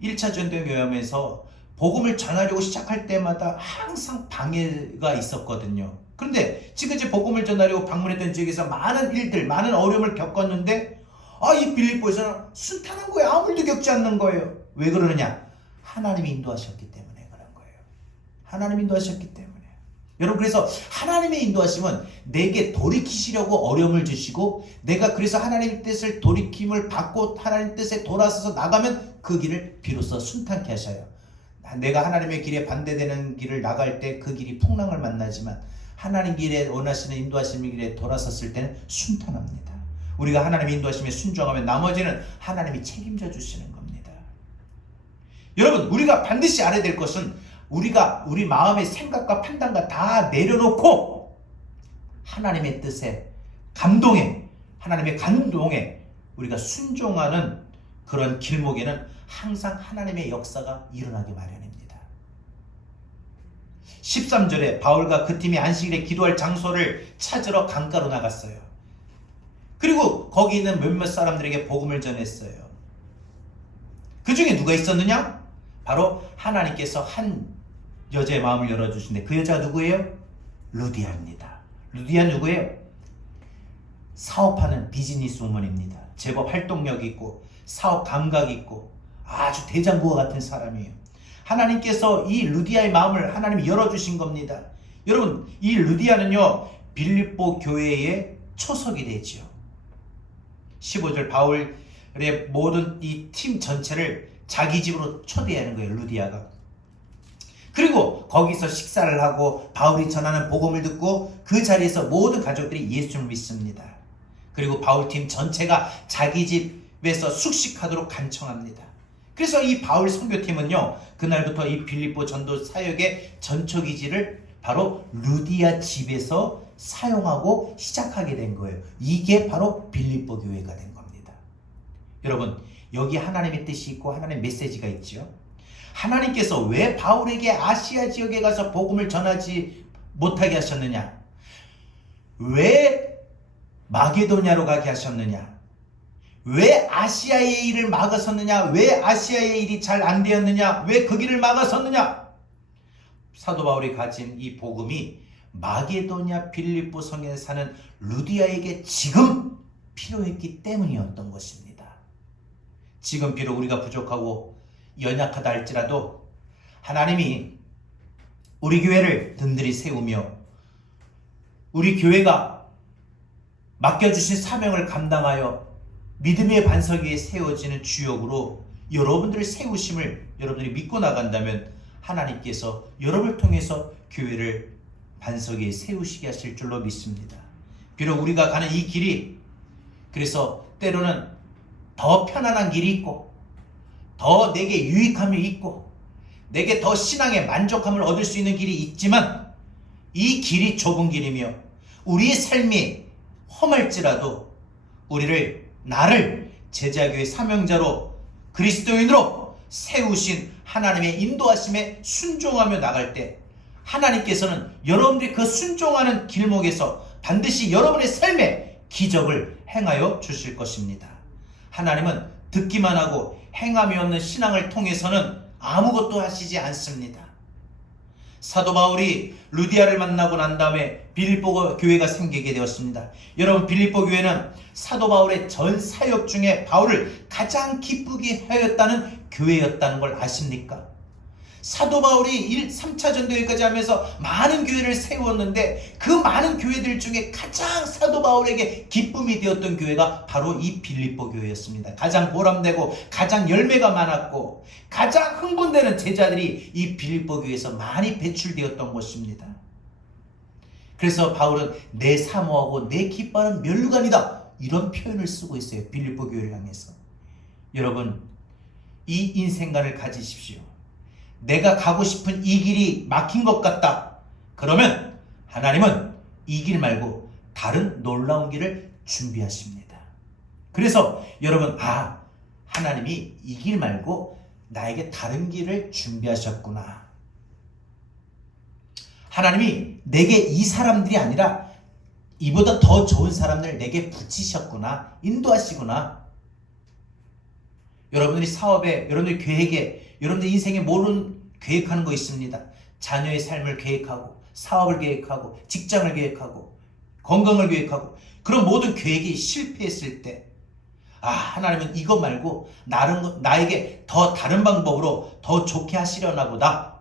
1차 전도여행에서 복음을 전하려고 시작할 때마다 항상 방해가 있었거든요. 그런데 지금까지 복음을 전하려고 방문했던 지역에서 많은 일들, 많은 어려움을 겪었는데 이 빌립보에서는 순탄한 거예요. 아무 일도 겪지 않는 거예요. 왜 그러느냐? 하나님이 인도하셨기 때문에 그런 거예요. 하나님 인도하셨기 때문에. 여러분, 그래서 하나님의 인도하심은 내게 돌이키시려고 어려움을 주시고, 내가 그래서 하나님의 뜻을 돌이킴을 받고 하나님 뜻에 돌아서서 나가면 그 길을 비로소 순탄케 하셔요. 내가 하나님의 길에 반대되는 길을 나갈 때 그 길이 풍랑을 만나지만, 하나님 길에 원하시는 인도하심의 길에 돌아섰을 때는 순탄합니다. 우리가 하나님의 인도하심에 순종하면 나머지는 하나님이 책임져 주시는 겁니다. 여러분, 우리가 반드시 알아야 될 것은, 우리가 우리 마음의 생각과 판단과 다 내려놓고 하나님의 뜻에 감동에, 하나님의 감동에 우리가 순종하는 그런 길목에는 항상 하나님의 역사가 일어나기 마련입니다. 13절에 바울과 그 팀이 안식일에 기도할 장소를 찾으러 강가로 나갔어요. 그리고 거기 있는 몇몇 사람들에게 복음을 전했어요. 그 중에 누가 있었느냐? 바로 하나님께서 한 여자의 마음을 열어주신데, 그 여자가 누구예요? 루디아입니다. 루디아 누구예요? 사업하는 비즈니스 우먼입니다. 제법 활동력이 있고 사업 감각이 있고 아주 대장부와 같은 사람이에요. 하나님께서 이 루디아의 마음을 하나님이 열어주신 겁니다. 여러분, 이 루디아는요, 빌립보 교회의 초석이 되지요. 15절, 바울의 모든 이 팀 전체를 자기 집으로 초대하는 거예요, 루디아가. 그리고 거기서 식사를 하고 바울이 전하는 복음을 듣고 그 자리에서 모든 가족들이 예수를 믿습니다. 그리고 바울팀 전체가 자기 집에서 숙식하도록 간청합니다. 그래서 이 바울 선교팀은요, 그날부터 이 빌립보 전도 사역의 전초기지를 바로 루디아 집에서 사용하고 시작하게 된 거예요. 이게 바로 빌립보 교회가 된 겁니다. 여러분, 여기 하나님의 뜻이 있고 하나님의 메시지가 있죠. 하나님께서 왜 바울에게 아시아 지역에 가서 복음을 전하지 못하게 하셨느냐? 왜 마게도냐로 가게 하셨느냐? 왜 아시아의 일을 막아섰느냐? 왜 아시아의 일이 잘 안 되었느냐? 왜 그 길을 막아섰느냐? 사도 바울이 가진 이 복음이 마게도냐 빌립보 성에 사는 루디아에게 지금 필요했기 때문이었던 것입니다. 지금 비록 우리가 부족하고 연약하다 할지라도 하나님이 우리 교회를 든든히 세우며 우리 교회가 맡겨주신 사명을 감당하여 믿음의 반석 위에 세워지는 주역으로 여러분들의 세우심을 여러분들이 믿고 나간다면 하나님께서 여러분을 통해서 교회를 반석 위에 세우시게 하실 줄로 믿습니다. 비록 우리가 가는 이 길이 그래서 때로는 더 편안한 길이 있고 더 내게 유익함이 있고 내게 더 신앙의 만족함을 얻을 수 있는 길이 있지만 이 길이 좁은 길이며 우리의 삶이 험할지라도 나를 제자교의 사명자로 그리스도인으로 세우신 하나님의 인도하심에 순종하며 나갈 때 하나님께서는 여러분들이 그 순종하는 길목에서 반드시 여러분의 삶에 기적을 행하여 주실 것입니다. 하나님은 듣기만 하고 행함이 없는 신앙을 통해서는 아무것도 하시지 않습니다. 사도 바울이 루디아를 만나고 난 다음에 빌립보 교회가 생기게 되었습니다. 여러분, 빌립보 교회는 사도 바울의 전 사역 중에 바울을 가장 기쁘게 하였다는 교회였다는 걸 아십니까? 사도 바울이 3차 전도회까지 하면서 많은 교회를 세웠는데 그 많은 교회들 중에 가장 사도 바울에게 기쁨이 되었던 교회가 바로 이 빌립보 교회였습니다. 가장 보람되고 가장 열매가 많았고 가장 흥분되는 제자들이 이 빌립보 교회에서 많이 배출되었던 것입니다. 그래서 바울은 내 사모하고 내 기뻐하는 면류관이다, 이런 표현을 쓰고 있어요. 빌립보 교회를 향해서. 여러분, 이 인생관을 가지십시오. 내가 가고 싶은 이 길이 막힌 것 같다. 그러면 하나님은 이 길 말고 다른 놀라운 길을 준비하십니다. 그래서 여러분, 하나님이 이 길 말고 나에게 다른 길을 준비하셨구나. 하나님이 내게 이 사람들이 아니라 이보다 더 좋은 사람들 내게 붙이셨구나. 인도하시구나. 여러분들이 사업에, 여러분들이 계획에, 여러분들 인생에 모르는 계획하는 거 있습니다. 자녀의 삶을 계획하고 사업을 계획하고 직장을 계획하고 건강을 계획하고 그런 모든 계획이 실패했을 때 하나님은 이거 말고 나에게 더 다른 방법으로 더 좋게 하시려나 보다.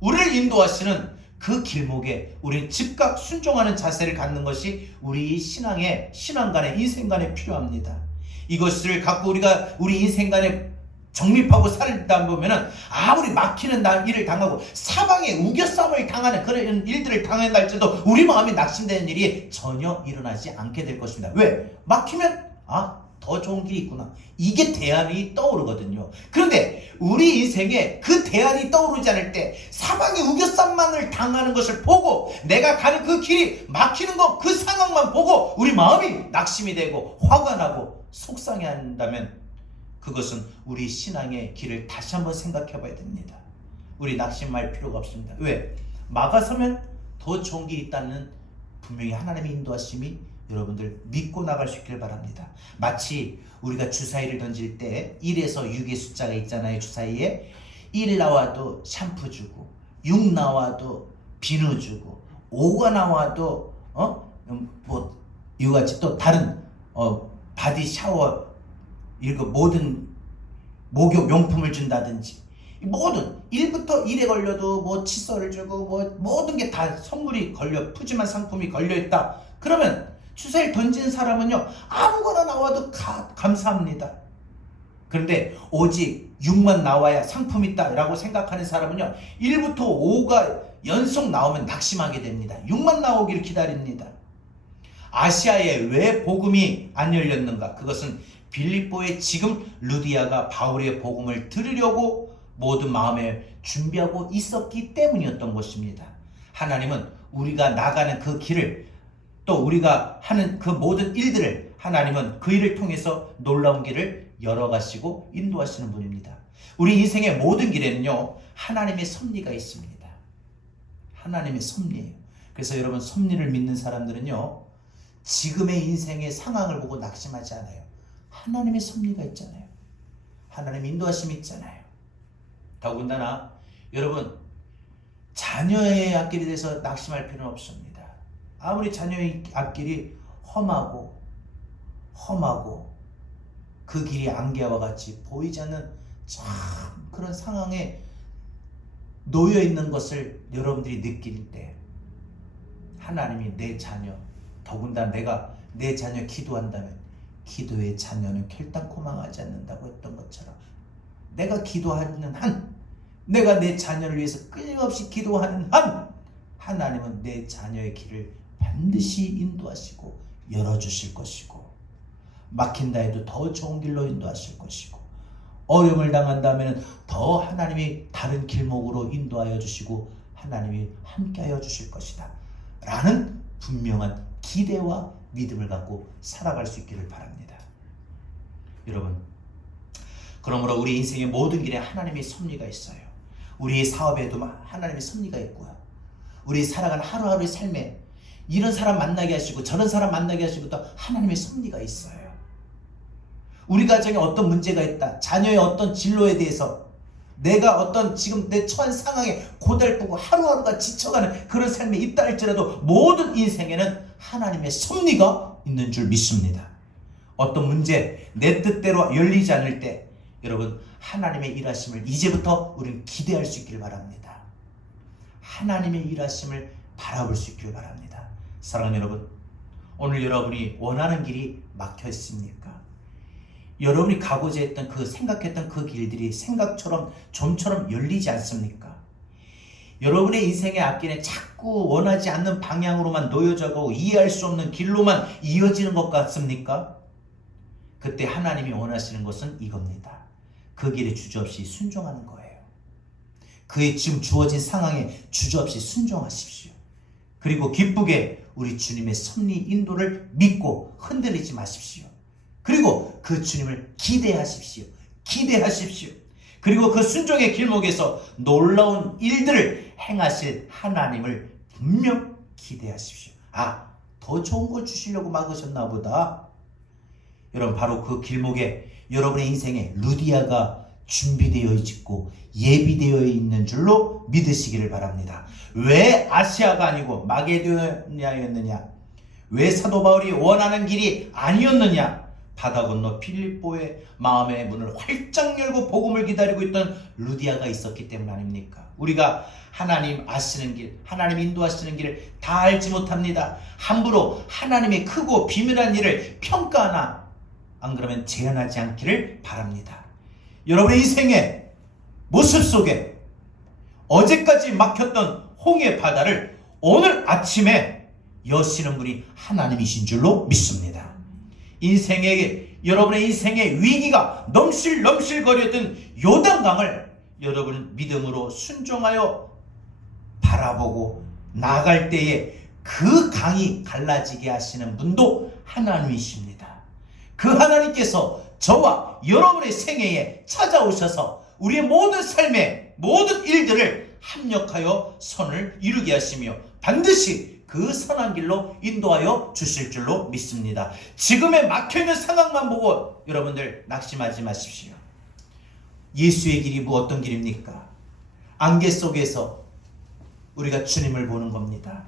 우리를 인도하시는 그 길목에 우리는 즉각 순종하는 자세를 갖는 것이 우리 신앙간의 인생간에 필요합니다. 이것을 갖고 우리가 우리 인생간에 정립하고 살다 보면은 아무리 막히는 일을 당하고 사방에 우겨싸움을 당하는 그런 일들을 당한다 할지라도 우리 마음이 낙심되는 일이 전혀 일어나지 않게 될 것입니다. 왜? 막히면 더 좋은 길이 있구나. 이게 대안이 떠오르거든요. 그런데 우리 인생에 그 대안이 떠오르지 않을 때 사방에 우겨싸움만을 당하는 것을 보고 내가 가는 그 길이 막히는 것, 그 상황만 보고 우리 마음이 낙심이 되고 화가 나고 속상해한다면 그것은 우리 신앙의 길을 다시 한번 생각해 봐야 됩니다. 우리 낙심할 필요가 없습니다. 왜? 막아서면 더 좋은 길이 있다는 분명히 하나님의 인도하심이 여러분들 믿고 나갈 수 있길 바랍니다. 마치 우리가 주사위를 던질 때 1에서 6의 숫자가 있잖아요. 주사위에 1 나와도 샴푸 주고 6 나와도 비누 주고 5가 나와도 이거같이 또 다른 바디 샤워 이거 모든 목욕 용품을 준다든지 모든 1부터 1에 걸려도 뭐 칫솔을 주고 뭐 모든 게 다 선물이 걸려 푸짐한 상품이 걸려있다. 그러면 주사위를 던진 사람은요 아무거나 나와도 감사합니다. 그런데 오직 6만 나와야 상품 있다 라고 생각하는 사람은요 1부터 5가 연속 나오면 낙심하게 됩니다. 6만 나오기를 기다립니다. 아시아에 왜 복음이 안 열렸는가? 그것은 빌립보에 지금 루디아가 바울의 복음을 들으려고 모든 마음에 준비하고 있었기 때문이었던 것입니다. 하나님은 우리가 나가는 그 길을 또 우리가 하는 그 모든 일들을 하나님은 그 일을 통해서 놀라운 길을 열어가시고 인도하시는 분입니다. 우리 인생의 모든 길에는요 하나님의 섭리가 있습니다. 하나님의 섭리예요. 그래서 여러분 섭리를 믿는 사람들은요 지금의 인생의 상황을 보고 낙심하지 않아요. 하나님의 섭리가 있잖아요. 하나님의 인도하심이 있잖아요. 더군다나 여러분 자녀의 앞길에 대해서 낙심할 필요는 없습니다. 아무리 자녀의 앞길이 험하고 그 길이 안개와 같이 보이지 않는 참 그런 상황에 놓여 있는 것을 여러분들이 느낄 때 하나님이 내 자녀 더군다나 내가 내 자녀 기도한다면 기도의 자녀는 결단코 망하지 않는다고 했던 것처럼 내가 기도하는 한 내가 내 자녀를 위해서 끊임없이 기도하는 한 하나님은 내 자녀의 길을 반드시 인도하시고 열어주실 것이고 막힌다 해도 더 좋은 길로 인도하실 것이고 어려움을 당한다면 더 하나님이 다른 길목으로 인도하여 주시고 하나님이 함께하여 주실 것이다 라는 분명한 기대와 믿음을 갖고 살아갈 수 있기를 바랍니다. 여러분 그러므로 우리 인생의 모든 길에 하나님의 섭리가 있어요. 우리 사업에도 하나님의 섭리가 있고요. 우리 살아가는 하루하루의 삶에 이런 사람 만나게 하시고 저런 사람 만나게 하시고 또 하나님의 섭리가 있어요. 우리 가정에 어떤 문제가 있다. 자녀의 어떤 진로에 대해서 내가 어떤 지금 내 처한 상황에 고달프고 하루하루가 지쳐가는 그런 삶에 있다 할지라도 모든 인생에는 하나님의 섭리가 있는 줄 믿습니다. 어떤 문제 내 뜻대로 열리지 않을 때 여러분 하나님의 일하심을 이제부터 우리는 기대할 수 있기를 바랍니다. 하나님의 일하심을 바라볼 수 있기를 바랍니다. 사랑하는 여러분 오늘 여러분이 원하는 길이 막혀 있습니까? 여러분이 가고자 했던 생각했던 그 길들이 생각처럼 좀처럼 열리지 않습니까? 여러분의 인생의 앞길에 자꾸 원하지 않는 방향으로만 놓여져가고 이해할 수 없는 길로만 이어지는 것 같습니까? 그때 하나님이 원하시는 것은 이겁니다. 그 길에 주저없이 순종하는 거예요. 그의 지금 주어진 상황에 주저없이 순종하십시오. 그리고 기쁘게 우리 주님의 섭리 인도를 믿고 흔들리지 마십시오. 그리고 그 주님을 기대하십시오. 기대하십시오. 그리고 그 순종의 길목에서 놀라운 일들을 행하실 하나님을 분명 기대하십시오. 더 좋은 걸 주시려고 막으셨나 보다. 여러분 바로 그 길목에 여러분의 인생에 루디아가 준비되어 있고 예비되어 있는 줄로 믿으시기를 바랍니다. 왜 아시아가 아니고 마게도냐였느냐? 왜 사도 바울이 원하는 길이 아니었느냐? 바다 건너 필립보의 마음의 문을 활짝 열고 복음을 기다리고 있던 루디아가 있었기 때문 아닙니까? 우리가 하나님 아시는 길, 하나님 인도하시는 길을 다 알지 못합니다. 함부로 하나님의 크고 비밀한 일을 평가하나 안 그러면 제한하지 않기를 바랍니다. 여러분의 인생의 모습 속에 어제까지 막혔던 홍해 바다를 오늘 아침에 여시는 분이 하나님이신 줄로 믿습니다. 여러분의 인생의 위기가 넘실넘실거렸던 요단강을 여러분 믿음으로 순종하여 바라보고 나갈 때에 그 강이 갈라지게 하시는 분도 하나님이십니다. 그 하나님께서 저와 여러분의 생애에 찾아오셔서 우리의 모든 삶의 모든 일들을 합력하여 선을 이루게 하시며 반드시 그 선한 길로 인도하여 주실 줄로 믿습니다. 지금의 막혀있는 상황만 보고 여러분들 낙심하지 마십시오. 예수의 길이 어떤 길입니까? 안개 속에서 우리가 주님을 보는 겁니다.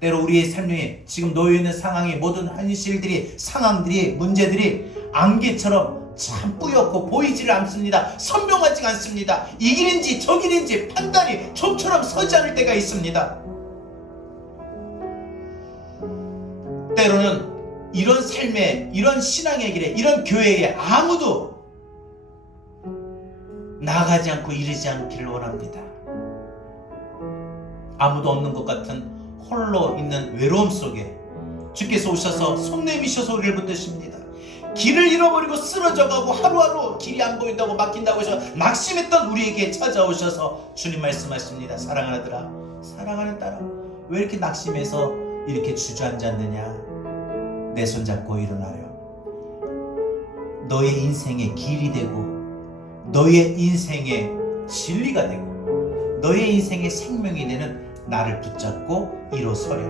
때로 우리의 삶에 지금 놓여있는 상황의 모든 현실들이, 상황들이, 문제들이 안개처럼 참 뿌옇고 보이지를 않습니다. 선명하지 않습니다. 이 길인지 저 길인지 판단이 좀처럼 서지 않을 때가 있습니다. 때로는 이런 삶에, 이런 신앙의 길에, 이런 교회에 아무도 나가지 않고 이르지 않기를 원합니다. 아무도 없는 것 같은 홀로 있는 외로움 속에 주께서 오셔서 손 내미셔서 우리를 붙드십니다. 길을 잃어버리고 쓰러져가고 하루하루 길이 안 보인다고 막힌다고 해서 낙심했던 우리에게 찾아오셔서 주님 말씀하십니다. 사랑하는 아들아, 사랑하는 딸아, 왜 이렇게 낙심해서 이렇게 주저앉았느냐? 내 손 잡고 일어나려. 너의 인생의 길이 되고 너의 인생의 진리가 되고 너의 인생의 생명이 되는 나를 붙잡고 일어서려.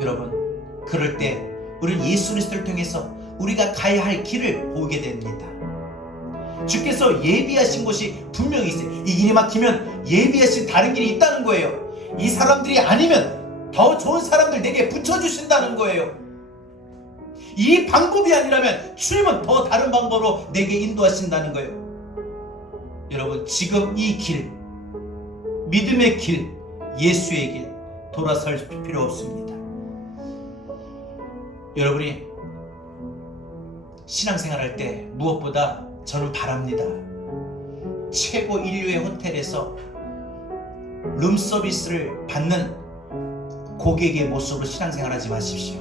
여러분, 그럴 때 우리는 예수 그리스도를 통해서 우리가 가야 할 길을 보게 됩니다. 주께서 예비하신 곳이 분명히 있어요. 이 길이 막히면 예비하신 다른 길이 있다는 거예요. 이 사람들이 아니면 더 좋은 사람들 내게 붙여주신다는 거예요. 이 방법이 아니라면 주님은 더 다른 방법으로 내게 인도하신다는 거예요. 여러분, 지금 이 길, 믿음의 길, 예수의 길 돌아설 필요 없습니다. 여러분이 신앙생활할 때 무엇보다 저는 바랍니다. 최고 인류의 호텔에서 룸서비스를 받는 고객의 모습으로 신앙생활하지 마십시오.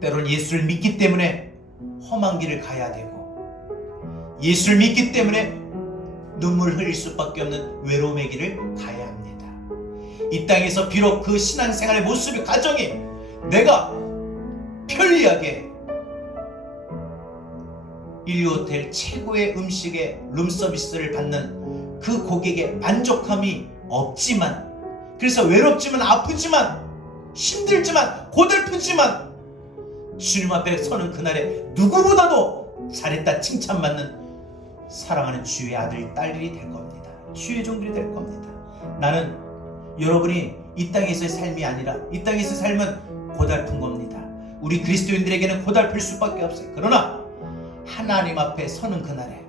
때로는 예수를 믿기 때문에 험한 길을 가야 되고, 예수를 믿기 때문에 눈물 흘릴 수밖에 없는 외로움의 길을 가야 합니다. 이 땅에서 비록 그 신앙생활의 모습이, 가정이 내가 편리하게 인류호텔 최고의 음식의 룸서비스를 받는 그 고객의 만족함이 없지만, 그래서 외롭지만 아프지만 힘들지만 고달프지만 주님 앞에 서는 그날에 누구보다도 잘했다 칭찬받는 사랑하는 주의 아들, 딸이 될 겁니다. 주의 종들이 될 겁니다. 나는 여러분이 이 땅에서의 삶이 아니라 이 땅에서의 삶은 고달픈 겁니다. 우리 그리스도인들에게는 고달플 수밖에 없어요. 그러나 하나님 앞에 서는 그날에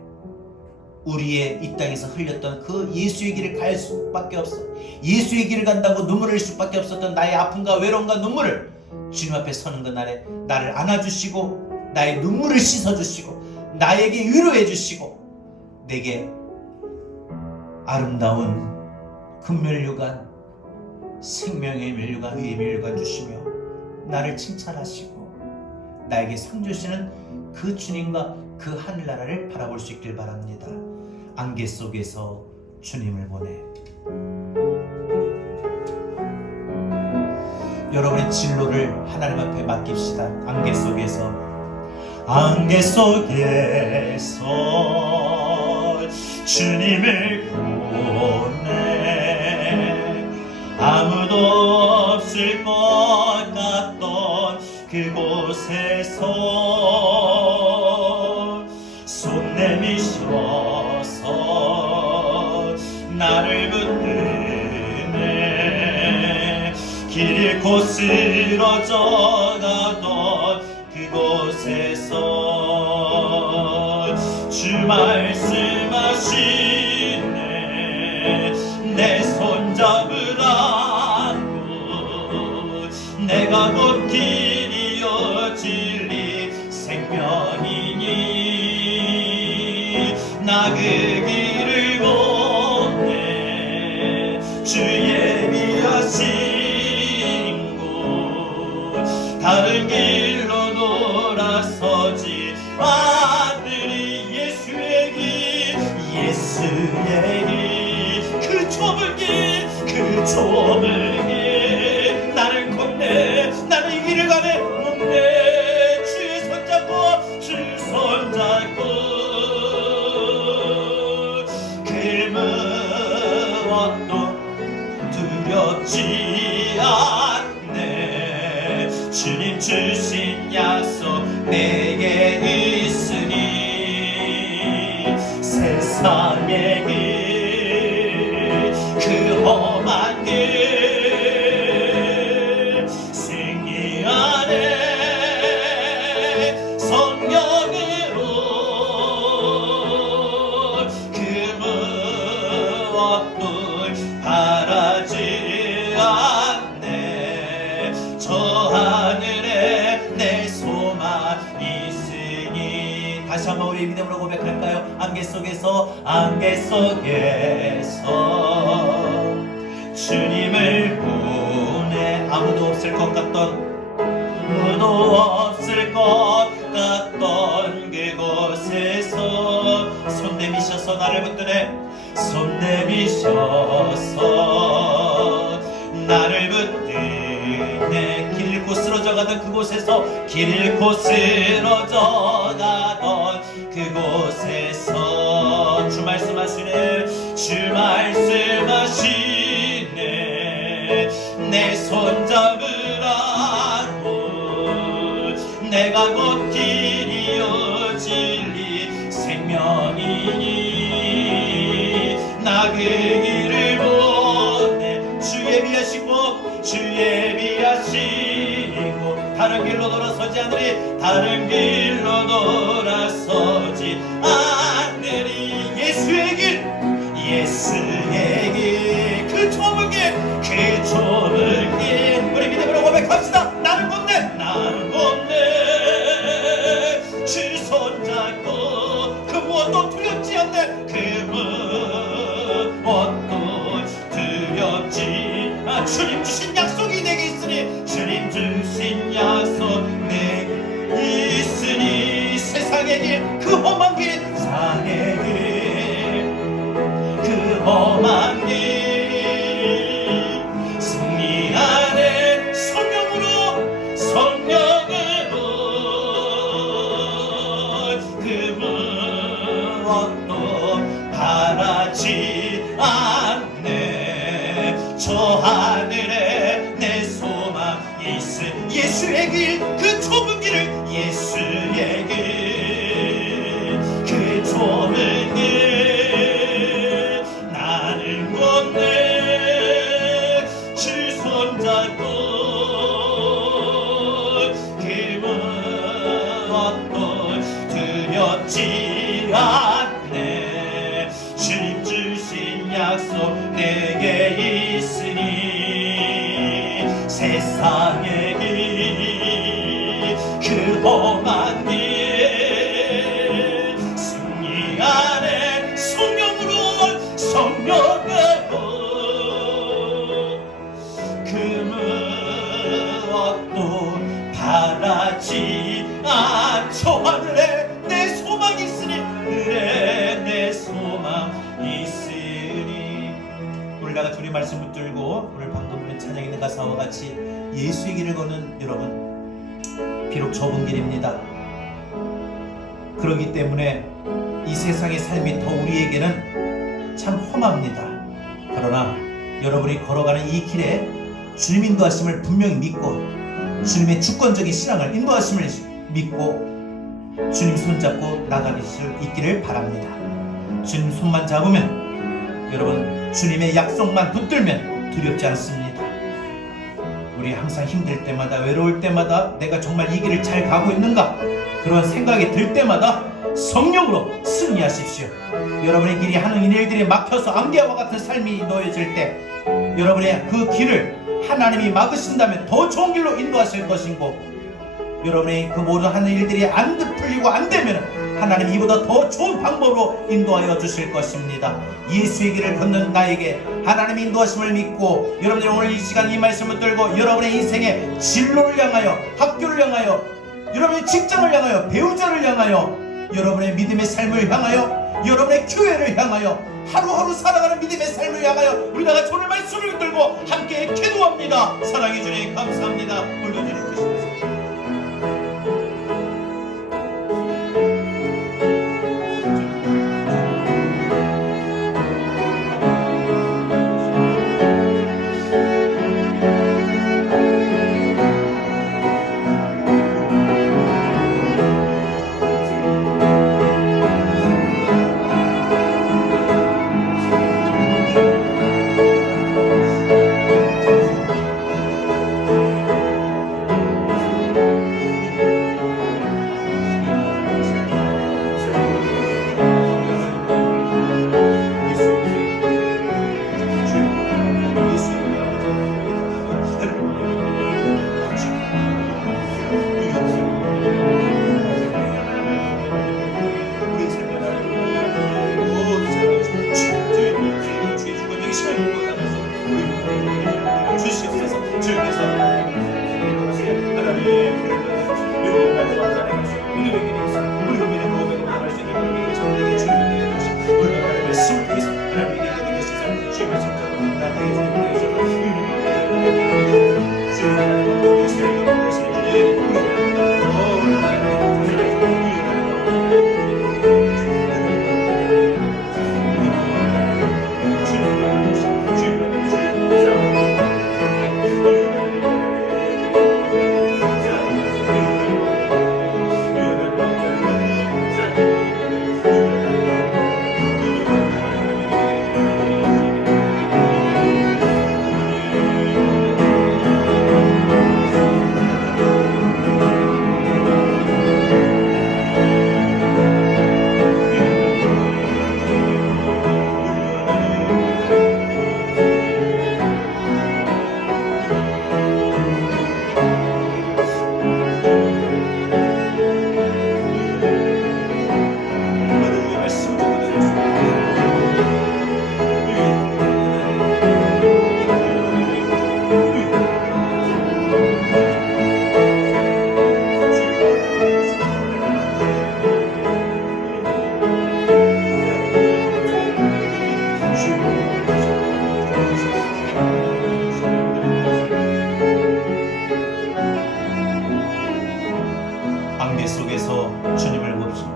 우리의 이 땅에서 흘렸던 그 예수의 길을 갈 수밖에 없어. 예수의 길을 간다고 눈물을 흘릴 수밖에 없었던 나의 아픔과 외로움과 눈물을 주님 앞에 서는 그날에 나를 안아주시고 나의 눈물을 씻어주시고 나에게 위로해 주시고 내게 아름다운 금면류관, 생명의 면류관, 의의 면류관 주시며 나를 칭찬하시고 나에게 상 주시는 그 주님과 그 하늘나라를 바라볼 수 있길 바랍니다. 안개 속에서 주님을 보내. 여러분의 진로를 하나님 앞에 맡깁시다. 안개 속에서 주님을 보내. 아무도 없을 것 같던 그곳에서 손 내미셔서 나를 붙드네. 길을 길고 쓰러져 가던 그곳에서 주 말씀하시네. 내 손잡으라고. 내가 곧 길이요 진리 생명이니 나 그 길을 보내. 주 예비하신 곳 다른 길로 돌아서지 않으리. 예수의 길, 예수의 길, 그 좁은 길, 그 좁은 길 나를 건네. 나는 이 길을 가네. 못내. 주의 손잡고, 주 손잡고 그 무엇도 두렵지 않네. 주님 주신 약속 내게 있으니 세상의 길 그 험한 길 승리하네. 성령으로 그 무엇도 바라지 않네. 저 하늘에 내 소망 있으니. 다시 한번 우리 믿음으로 고백할까요? 안개 속에서, 안개 속에서 주님을 보내. 아무도 없을 것 같던, 아무도 없을 것 같던 그곳에서 손 내미셔서 나를 붙드네. 손 내미셔서 나를 붙드네. 길 잃고 쓰러져 가던 그곳에서, 길 잃고 쓰러져 가던 그곳에서 주 말씀하시네. 주 말씀하시네. 내 손 잡으라고. 내가 곧 길이요 진리 생명이니 나 그 길을 보내. 주 예비하시고, 주 예비하시고 다른 길로 돌아서지 않으리. 다른 길로 돌아서지 않으리. 예수의 길, 예수의 길, 그 좁은 길, 그 좁은 길. 우리 믿음으로 고백합시다. 나는 건네, 나는 건네. 주 손잡고 그 무엇도 두렵지 않네. 그 무엇도 두렵지 않네. 주님 주신 약속이 내게 있으니, 주님 주신 약속 내게 있으니 세상의 길, 그 험한 길, 세상의 길, 그 험한 길 승리하네. 성령으로, 성령으로 그 무엇도 바라지 않네. 저 하늘에 내 소망 있으. 예수의 길, 그 좁은 길을, 예수의 길, 그 좁은 길 나를 건네. 주 손잡고 그 무엇도 두렵지 않네. 주님 주신 약속 내게 있으니 세상의 길, 그 험한 길 승리하네. 성령으로, 성령으로 그 무엇도 바라지 않죠. 하늘에 내 소망 있으니, 하늘에 내 소망 있으니. 우리 다 같이 우리 말씀 붙들고 오늘 방금 부른 찬양 있는 가사와 같이 예수의 길을 걷는 여러분, 비록 좁은 길입니다. 그렇기 때문에 이 세상의 삶이 더 우리에게는 참 험합니다. 그러나 여러분이 걸어가는 이 길에 주님 인도하심을 분명히 믿고, 주님의 주권적인 신앙을 인도하심을 믿고 주님 손잡고 나가실 수 있기를 바랍니다. 주님 손만 잡으면, 여러분 주님의 약속만 붙들면 두렵지 않습니다. 우리 항상 힘들 때마다, 외로울 때마다 내가 정말 이 길을 잘 가고 있는가, 그런 생각이 들 때마다 성령으로 승리하십시오. 여러분의 길이 하는 일들이 막혀서 안개와 같은 삶이 놓여질 때 여러분의 그 길을 하나님이 막으신다면 더 좋은 길로 인도하실 것이고, 여러분의 그 모든 하는 일들이 안 풀리고 안 되면 하나님이 이보다 더 좋은 방법으로 인도하여 주실 것입니다. 예수의 길을 걷는 나에게 하나님의 인도하심을 믿고, 여러분들이 오늘 이 시간 이 말씀을 들고 여러분의 인생의 진로를 향하여, 학교를 향하여, 여러분의 직장을 향하여, 배우자를 향하여, 여러분의 믿음의 삶을 향하여, 여러분의 교회를 향하여, 하루하루 살아가는 믿음의 삶을 향하여 우리 다 같이 오늘 말씀을 들고 함께 기도합니다. 사랑해 주님 감사합니다. 오늘도 주님 크시면서 안개 속에서 주님을 보시며,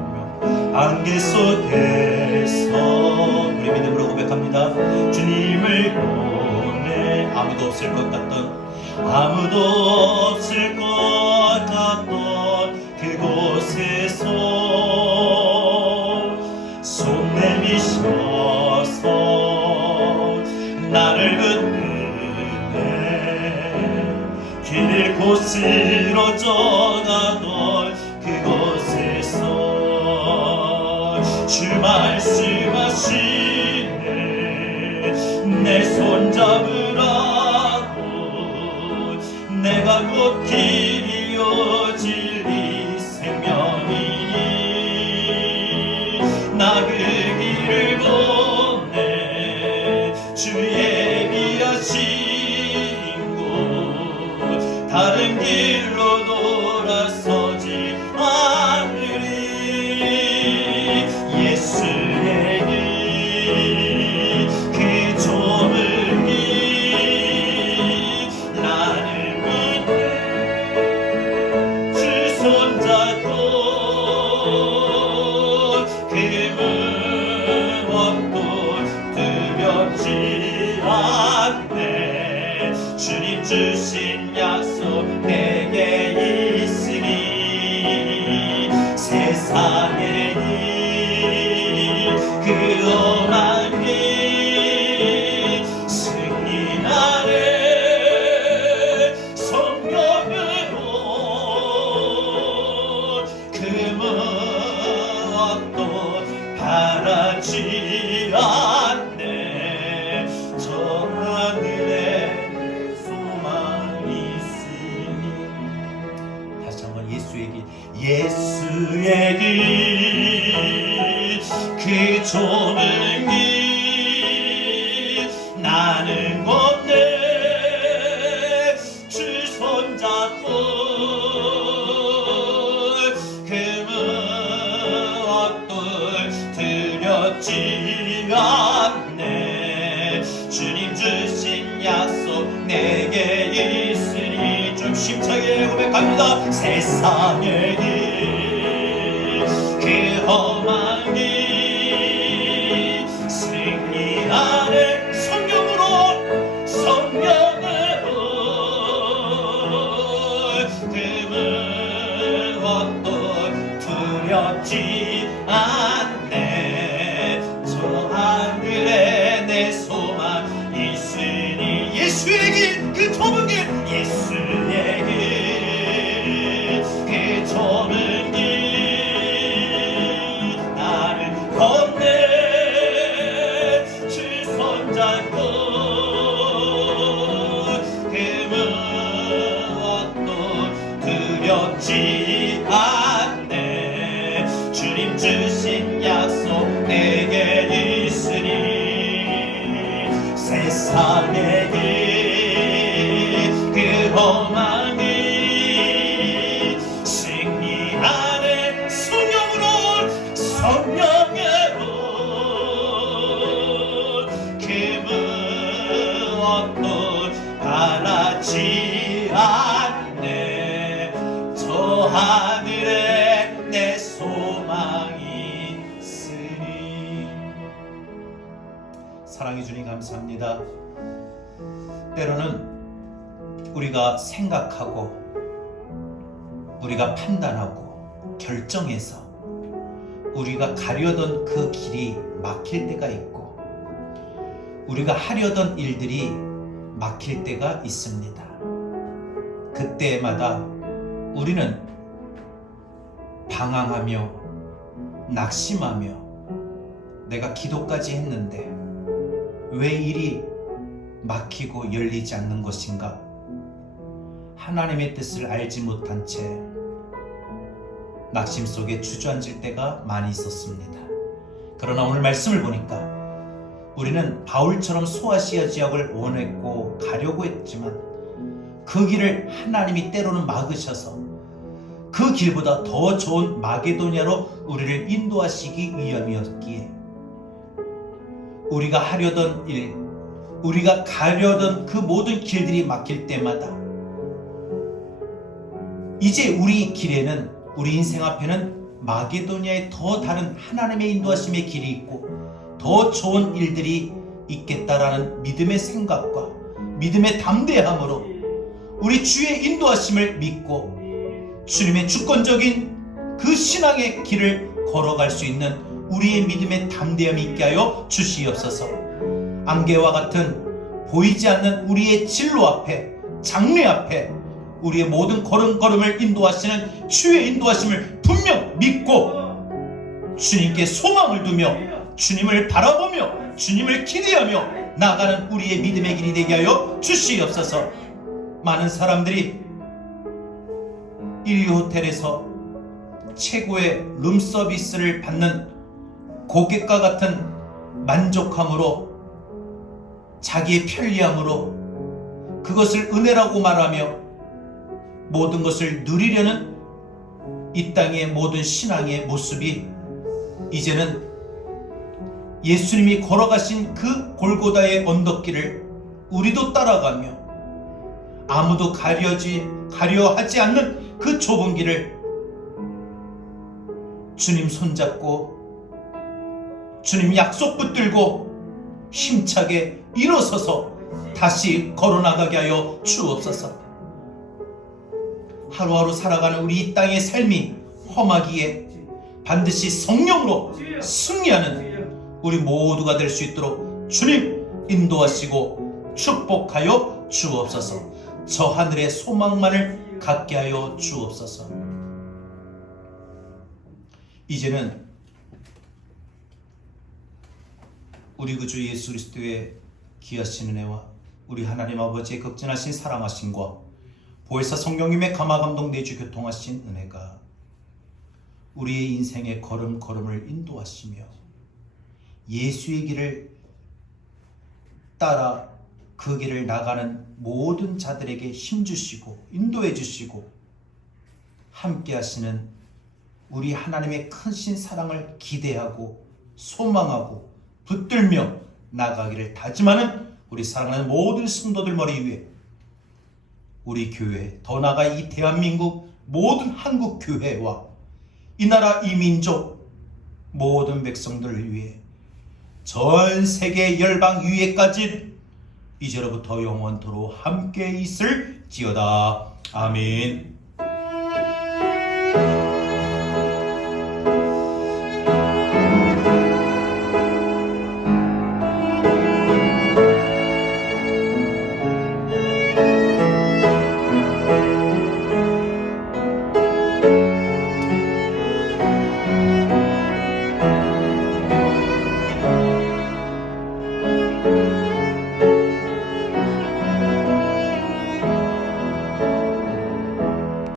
안개 속에서 우리 믿음으로 고백합니다. 주님을 보내 아무도 없을 것 같던, 아무도 없을 것 같던 그곳에서 손 내미셔서 나를 붙드네. 길 곳으로 전하던 그곳에서 주 말씀하시네. 내 손 잡으라고. 내가 곧 길이요 진리 생명이니 나 그 길을 보내. 주 예비하신 곳 다른 길로 돌아서지 않으리. 예수의 않네. 저 하늘에 소망이 있으니. 다시 한번 예수의 길, 예수의 길, 그 좁은 길 나는 걷네. 주 손잡고 그 무엇도 두렵지 않네. 주님 주신 약속 내게 있으니. 좀 심차게 고백합니다. 세상의 길, 그 험한 길 승리하는 성령으로, 성령으로 그 무엇도 두렵지 않네. 저 하늘에 내 소망 있으니. 예수의 길, 그 좁은 길, 예수의 길, 그 좁은 길 나는 걷네. 주 손잡고 그 무엇도 두렵지 않네. 주님 주신 약속 내게 있으니. 세상의 길, 그 험한 길 승리하는 성령으로, 성령으로 그 무엇도 바라지 않네. 저 하늘에 내 소망이 있으니. 사랑해 주님 감사합니다. 때로는 우리가 생각하고 우리가 판단하고 결정해서 우리가 가려던 그 길이 막힐 때가 있고 우리가 하려던 일들이 막힐 때가 있습니다. 그때마다 우리는 방황하며 낙심하며 내가 기도까지 했는데 왜 일이 막히고 열리지 않는 것인가? 하나님의 뜻을 알지 못한 채 낙심 속에 주저앉을 때가 많이 있었습니다. 그러나 오늘 말씀을 보니까 우리는 바울처럼 소아시아 지역을 원했고 가려고 했지만 그 길을 하나님이 때로는 막으셔서 그 길보다 더 좋은 마게도냐로 우리를 인도하시기 위함이었기에 우리가 하려던 일, 우리가 가려던 그 모든 길들이 막힐 때마다 이제 우리 길에는, 우리 인생 앞에는 마게도냐의 더 다른 하나님의 인도하심의 길이 있고 더 좋은 일들이 있겠다라는 믿음의 생각과 믿음의 담대함으로 우리 주의 인도하심을 믿고 주님의 주권적인 그 신앙의 길을 걸어갈 수 있는 우리의 믿음의 담대함이 있게 하여 주시옵소서. 안개와 같은 보이지 않는 우리의 진로 앞에, 장래 앞에 우리의 모든 걸음걸음을 인도하시는 주의 인도하심을 분명 믿고 주님께 소망을 두며 주님을 바라보며 주님을 기대하며 나아가는 우리의 믿음의 길이 되게 하여 주시옵소서. 많은 사람들이 1위 호텔에서 최고의 룸서비스를 받는 고객과 같은 만족함으로, 자기의 편리함으로 그것을 은혜라고 말하며 모든 것을 누리려는 이 땅의 모든 신앙의 모습이 이제는 예수님이 걸어가신 그 골고다의 언덕길을 우리도 따라가며 아무도 가려하지 않는 그 좁은 길을 주님 손잡고 주님 약속 붙들고 힘차게 일어서서 다시 걸어나가게 하여 주옵소서. 하루하루 살아가는 우리 이 땅의 삶이 험하기에 반드시 성령으로 승리하는 우리 모두가 될 수 있도록 주님 인도하시고 축복하여 주옵소서. 저 하늘의 소망만을 갖게 하여 주옵소서. 이제는 우리 구주 예수 그리스도의 귀하신 은혜와 우리 하나님 아버지의 극진하신 사랑하심과 보혜사 성령님의 감화감동 내주 교통하신 은혜가 우리의 인생의 걸음걸음을 인도하시며 예수의 길을 따라 그 길을 나가는 모든 자들에게 힘주시고 인도해 주시고 함께 하시는 우리 하나님의 크신 사랑을 기대하고 소망하고 붙들며 나가기를 다짐하는 우리 사랑하는 모든 성도들 머리 위에 우리 교회, 더 나아가 이 대한민국 모든 한국 교회와 이 나라 이 민족 모든 백성들을 위해 전 세계 열방 위에까지 이제로부터 영원토록 함께 있을지어다. 아멘.